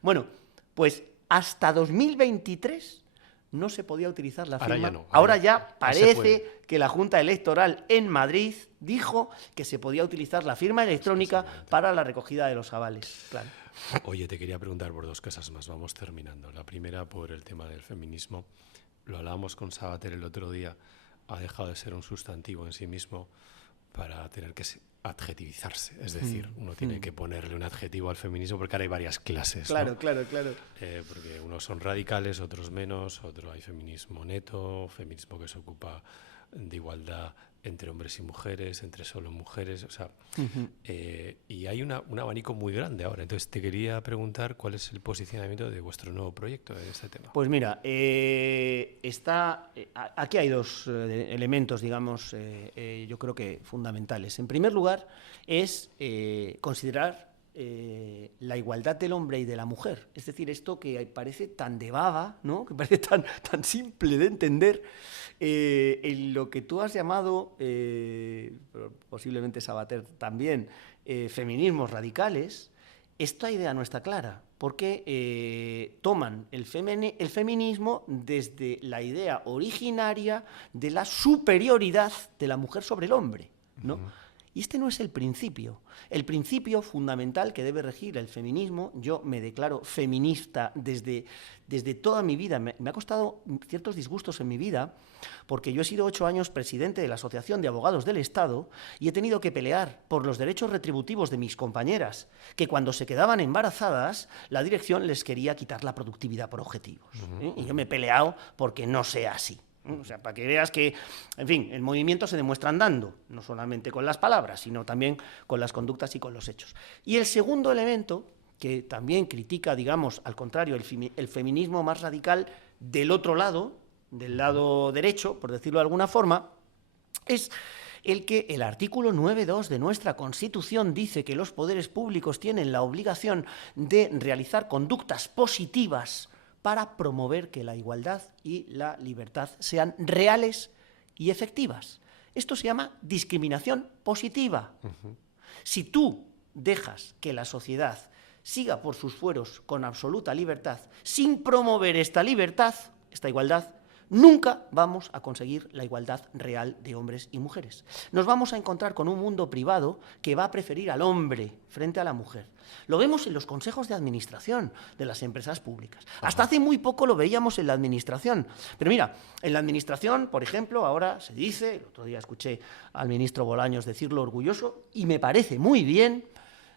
Bueno, pues hasta 2023... no se podía utilizar la firma. Ahora ya parece que la Junta Electoral en Madrid dijo que se podía utilizar la firma electrónica para la recogida de los avales. Claro. Oye, te quería preguntar por 2 cosas más. Vamos terminando. La primera, por el tema del feminismo. Lo hablábamos con Sabater el otro día. Ha dejado de ser un sustantivo en sí mismo para tener que adjetivizarse. Es decir, uno tiene que ponerle un adjetivo al feminismo porque ahora hay varias clases. Claro, ¿no? claro. Porque unos son radicales, otros menos, hay feminismo neto, feminismo que se ocupa de igualdad entre hombres y mujeres, entre solo mujeres, o sea, y hay un abanico muy grande ahora. Entonces te quería preguntar cuál es el posicionamiento de vuestro nuevo proyecto en este tema. Pues mira, aquí hay 2 elementos, digamos, yo creo que fundamentales. En primer lugar, es considerar la igualdad del hombre y de la mujer. Es decir, esto que parece tan de baba, ¿no? Que parece tan simple de entender, en lo que tú has llamado, posiblemente Sabater también, feminismos radicales. Esta idea no está clara, porque toman el feminismo desde la idea originaria de la superioridad de la mujer sobre el hombre, ¿no? Y este no es el principio. El principio fundamental que debe regir el feminismo, yo me declaro feminista desde toda mi vida. Me ha costado ciertos disgustos en mi vida, porque yo he sido 8 años presidente de la Asociación de Abogados del Estado y he tenido que pelear por los derechos retributivos de mis compañeras, que cuando se quedaban embarazadas, la dirección les quería quitar la productividad por objetivos. Y yo me he peleado porque no sea así. O sea, para que veas que, en fin, el movimiento se demuestra andando, no solamente con las palabras, sino también con las conductas y con los hechos. Y el segundo elemento, que también critica, digamos, al contrario, el feminismo más radical del otro lado, del lado derecho, por decirlo de alguna forma, es el que el artículo 9.2 de nuestra Constitución dice que los poderes públicos tienen la obligación de realizar conductas positivas para promover que la igualdad y la libertad sean reales y efectivas. Esto se llama discriminación positiva. Si tú dejas que la sociedad siga por sus fueros con absoluta libertad, sin promover esta libertad, esta igualdad, nunca vamos a conseguir la igualdad real de hombres y mujeres. Nos vamos a encontrar con un mundo privado que va a preferir al hombre frente a la mujer. Lo vemos en los consejos de administración de las empresas públicas. Hasta hace muy poco lo veíamos en la administración. Pero mira, en la administración, por ejemplo, ahora se dice, el otro día escuché al ministro Bolaños decirlo orgulloso, y me parece muy bien,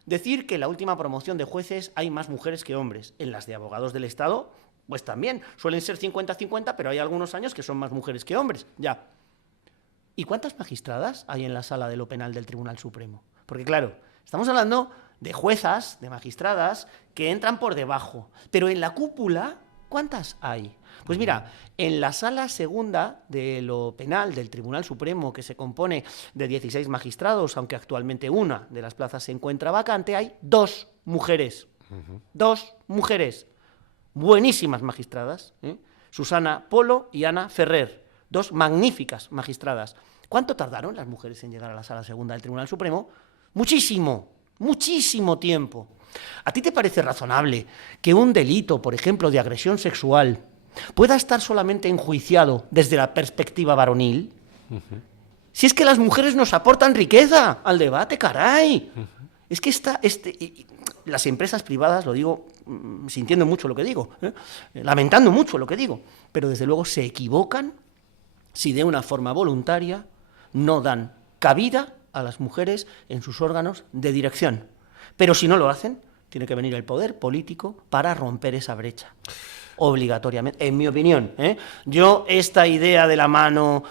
decir que en la última promoción de jueces hay más mujeres que hombres. En las de abogados del Estado, pues también, suelen ser 50-50, pero hay algunos años que son más mujeres que hombres, ya. ¿Y cuántas magistradas hay en la sala de lo penal del Tribunal Supremo? Porque claro, estamos hablando de juezas, de magistradas, que entran por debajo, pero en la cúpula, ¿cuántas hay? Pues mira, en la sala segunda de lo penal del Tribunal Supremo, que se compone de 16 magistrados, aunque actualmente una de las plazas se encuentra vacante, hay 2 mujeres. 2 mujeres. Buenísimas magistradas, Susana Polo y Ana Ferrer, 2 magníficas magistradas. ¿Cuánto tardaron las mujeres en llegar a la sala segunda del Tribunal Supremo? Muchísimo, muchísimo tiempo. ¿A ti te parece razonable que un delito, por ejemplo, de agresión sexual, pueda estar solamente enjuiciado desde la perspectiva varonil? Si es que las mujeres nos aportan riqueza al debate, caray. Es que las empresas privadas, lo digo sintiendo mucho lo que digo, lamentando mucho lo que digo, pero desde luego se equivocan si de una forma voluntaria no dan cabida a las mujeres en sus órganos de dirección. Pero si no lo hacen, tiene que venir el poder político para romper esa brecha. Obligatoriamente, en mi opinión. Yo, esta idea de la mano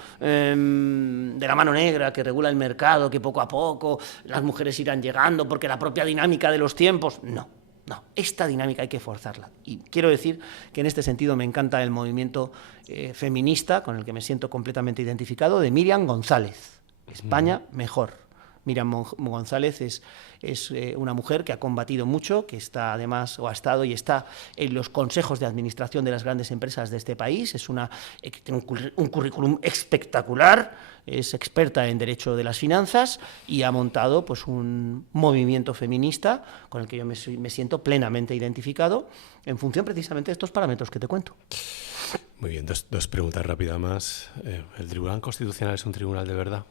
negra que regula el mercado, que poco a poco las mujeres irán llegando porque la propia dinámica de los tiempos, no, esta dinámica hay que forzarla. Y quiero decir que en este sentido me encanta el movimiento feminista, con el que me siento completamente identificado, de Míriam González. España mejor. Míriam González es una mujer que ha combatido mucho, que está además, o ha estado y está en los consejos de administración de las grandes empresas de este país, tiene un currículum espectacular, es experta en derecho de las finanzas y ha montado pues un movimiento feminista con el que yo me siento plenamente identificado en función precisamente de estos parámetros que te cuento. Muy bien, dos preguntas rápidas más. ¿El Tribunal Constitucional es un tribunal de verdad?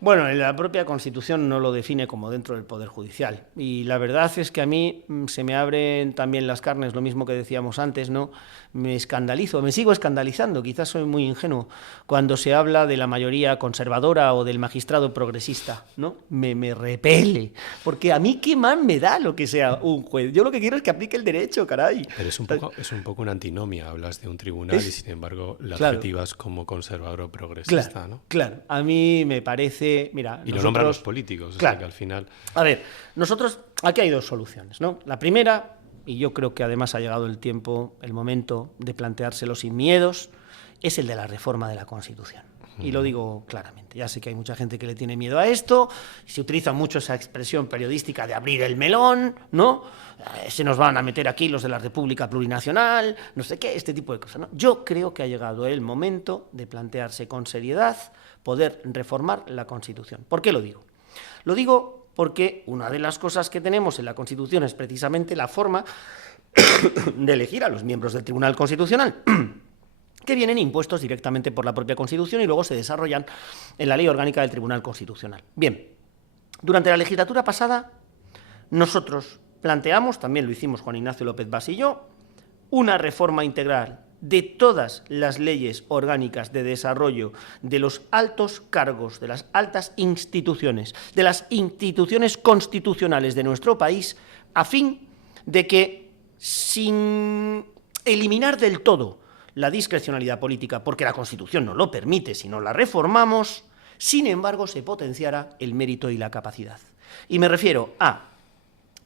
Bueno, la propia Constitución no lo define como dentro del Poder Judicial. Y la verdad es que a mí se me abren también las carnes, lo mismo que decíamos antes, ¿no? Me escandalizo, me sigo escandalizando, quizás soy muy ingenuo, cuando se habla de la mayoría conservadora o del magistrado progresista, ¿no? Me repele, porque a mí qué más me da lo que sea un juez. Yo lo que quiero es que aplique el derecho, caray. Pero es un poco una antinomia, hablas de un tribunal y sin embargo la adjetivas como conservador o progresista, claro, ¿no? Claro, a mí me parece, mira... Y lo nombran los políticos, claro. O sea que al final... A ver, nosotros, aquí hay 2 soluciones, ¿no? La primera, y yo creo que además ha llegado el tiempo, el momento de planteárselo sin miedos, es el de la reforma de la Constitución. Y lo digo claramente. Ya sé que hay mucha gente que le tiene miedo a esto, se utiliza mucho esa expresión periodística de abrir el melón, ¿no? Se nos van a meter aquí los de la República Plurinacional, no sé qué, este tipo de cosas, ¿no? Yo creo que ha llegado el momento de plantearse con seriedad poder reformar la Constitución. ¿Por qué lo digo? Lo digo porque una de las cosas que tenemos en la Constitución es precisamente la forma de elegir a los miembros del Tribunal Constitucional, que vienen impuestos directamente por la propia Constitución y luego se desarrollan en la Ley Orgánica del Tribunal Constitucional. Bien, Durante la legislatura pasada, nosotros planteamos, también lo hicimos Juan Ignacio López Bas y yo, una reforma integral de todas las leyes orgánicas de desarrollo de los altos cargos, de las altas instituciones, de las instituciones constitucionales de nuestro país, a fin de que, sin eliminar del todo la discrecionalidad política, porque la Constitución no lo permite si no la reformamos, sin embargo, se potenciara el mérito y la capacidad. Y me refiero a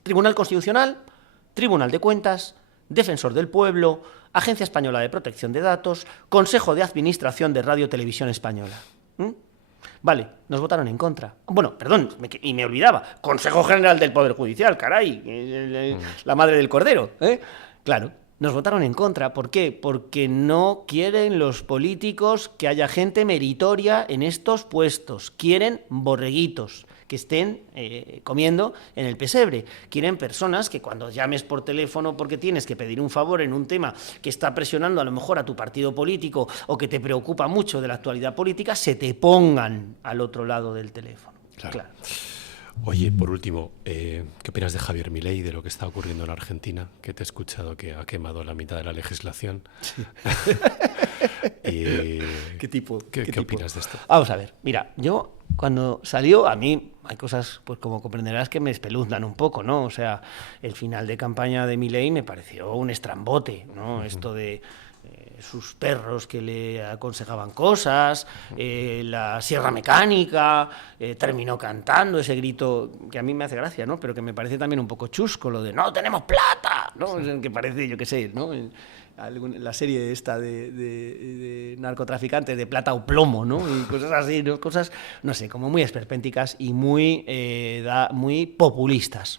Tribunal Constitucional, Tribunal de Cuentas, Defensor del Pueblo, Agencia Española de Protección de Datos, Consejo de Administración de Radio Televisión Española. Vale, nos votaron en contra. Bueno, perdón, y me olvidaba. Consejo General del Poder Judicial, caray, la madre del cordero. Claro, nos votaron en contra. ¿Por qué? Porque no quieren los políticos que haya gente meritoria en estos puestos. Quieren borreguitos que estén comiendo en el pesebre. Quieren personas que cuando llames por teléfono porque tienes que pedir un favor en un tema que está presionando a lo mejor a tu partido político o que te preocupa mucho de la actualidad política, se te pongan al otro lado del teléfono. Claro. Oye, por último, ¿qué opinas de Javier Milei, de lo que está ocurriendo en Argentina? Que te he escuchado que ha quemado la mitad de la legislación. Sí. ¿Qué opinas de esto? Vamos a ver, mira, yo cuando salió, a mí hay cosas, pues como comprenderás, que me espeluznan un poco, ¿no? O sea, el final de campaña de Milei me pareció un estrambote, ¿no? Esto de sus perros que le aconsejaban cosas, la sierra mecánica, terminó cantando ese grito que a mí me hace gracia, ¿no? Pero que me parece también un poco chusco, lo de ¡no tenemos plata! ¿No? Que parece, yo qué sé, ¿no? La serie esta de narcotraficantes de plata o plomo, ¿no? Y cosas así, ¿no? Cosas, no sé, como muy esperpénticas y muy populistas.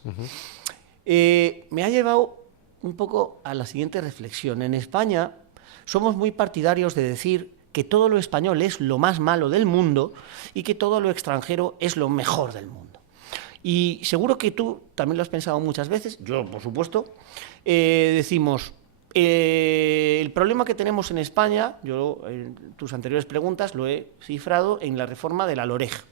Me ha llevado un poco a la siguiente reflexión. En España somos muy partidarios de decir que todo lo español es lo más malo del mundo y que todo lo extranjero es lo mejor del mundo. Y seguro que tú también lo has pensado muchas veces, yo por supuesto, decimos, el problema que tenemos en España, yo en tus anteriores preguntas lo he cifrado en la reforma de la LOREG.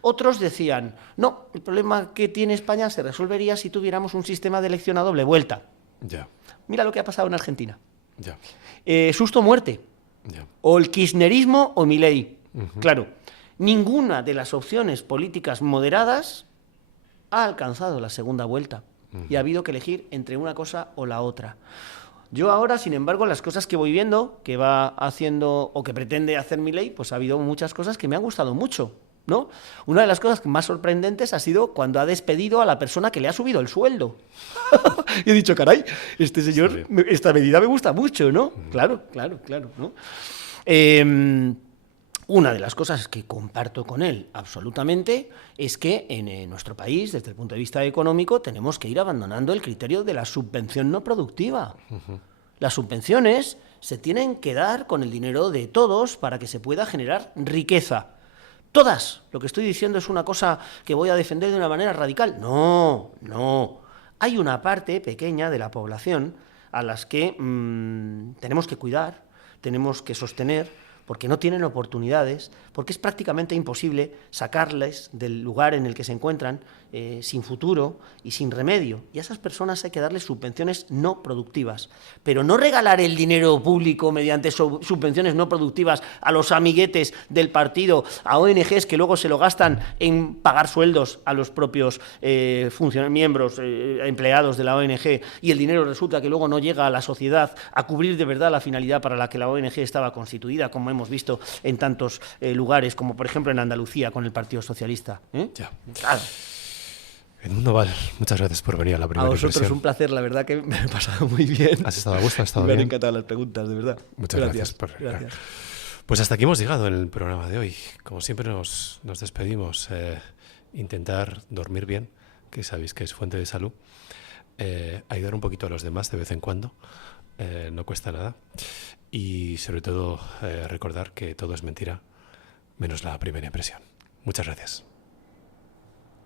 Otros decían, no, el problema que tiene España se resolvería si tuviéramos un sistema de elección a doble vuelta. Ya. Mira lo que ha pasado en Argentina. Ya. Susto muerte. Ya. O el kirchnerismo o Milei. Claro, ninguna de las opciones políticas moderadas ha alcanzado la segunda vuelta. Y ha habido que elegir entre una cosa o la otra. Yo ahora, sin embargo, las cosas que voy viendo, que va haciendo o que pretende hacer Milei, pues ha habido muchas cosas que me han gustado mucho, ¿no? Una de las cosas más sorprendentes ha sido cuando ha despedido a la persona que le ha subido el sueldo. Y he dicho, caray, este señor, sí, esta medida me gusta mucho, ¿no? Claro, ¿no? Una de las cosas que comparto con él absolutamente es que en nuestro país, desde el punto de vista económico, tenemos que ir abandonando el criterio de la subvención no productiva. Las subvenciones se tienen que dar con el dinero de todos para que se pueda generar riqueza. Todas. Lo que estoy diciendo es una cosa que voy a defender de una manera radical. No. Hay una parte pequeña de la población a las que tenemos que cuidar, tenemos que sostener, porque no tienen oportunidades, porque es prácticamente imposible sacarles del lugar en el que se encuentran sin futuro y sin remedio. Y a esas personas hay que darles subvenciones no productivas. Pero no regalar el dinero público mediante subvenciones no productivas a los amiguetes del partido, a ONGs que luego se lo gastan en pagar sueldos a los propios miembros, empleados de la ONG, y el dinero resulta que luego no llega a la sociedad a cubrir de verdad la finalidad para la que la ONG estaba constituida, como hemos visto en tantos lugares, como por ejemplo en Andalucía con el Partido Socialista. Ya. Claro. Edmundo Val, muchas gracias por venir a la primera impresión. A vosotros impresión. Un placer, la verdad que me he pasado muy bien. ¿Has estado a gusto? ¿Has estado bien? Me han encantado las preguntas, de verdad. Muchas gracias. Gracias. Pues hasta aquí hemos llegado en el programa de hoy. Como siempre nos despedimos. Intentar dormir bien, que sabéis que es fuente de salud. Ayudar un poquito a los demás de vez en cuando. No cuesta nada. Y sobre todo recordar que todo es mentira, menos la primera impresión. Muchas gracias.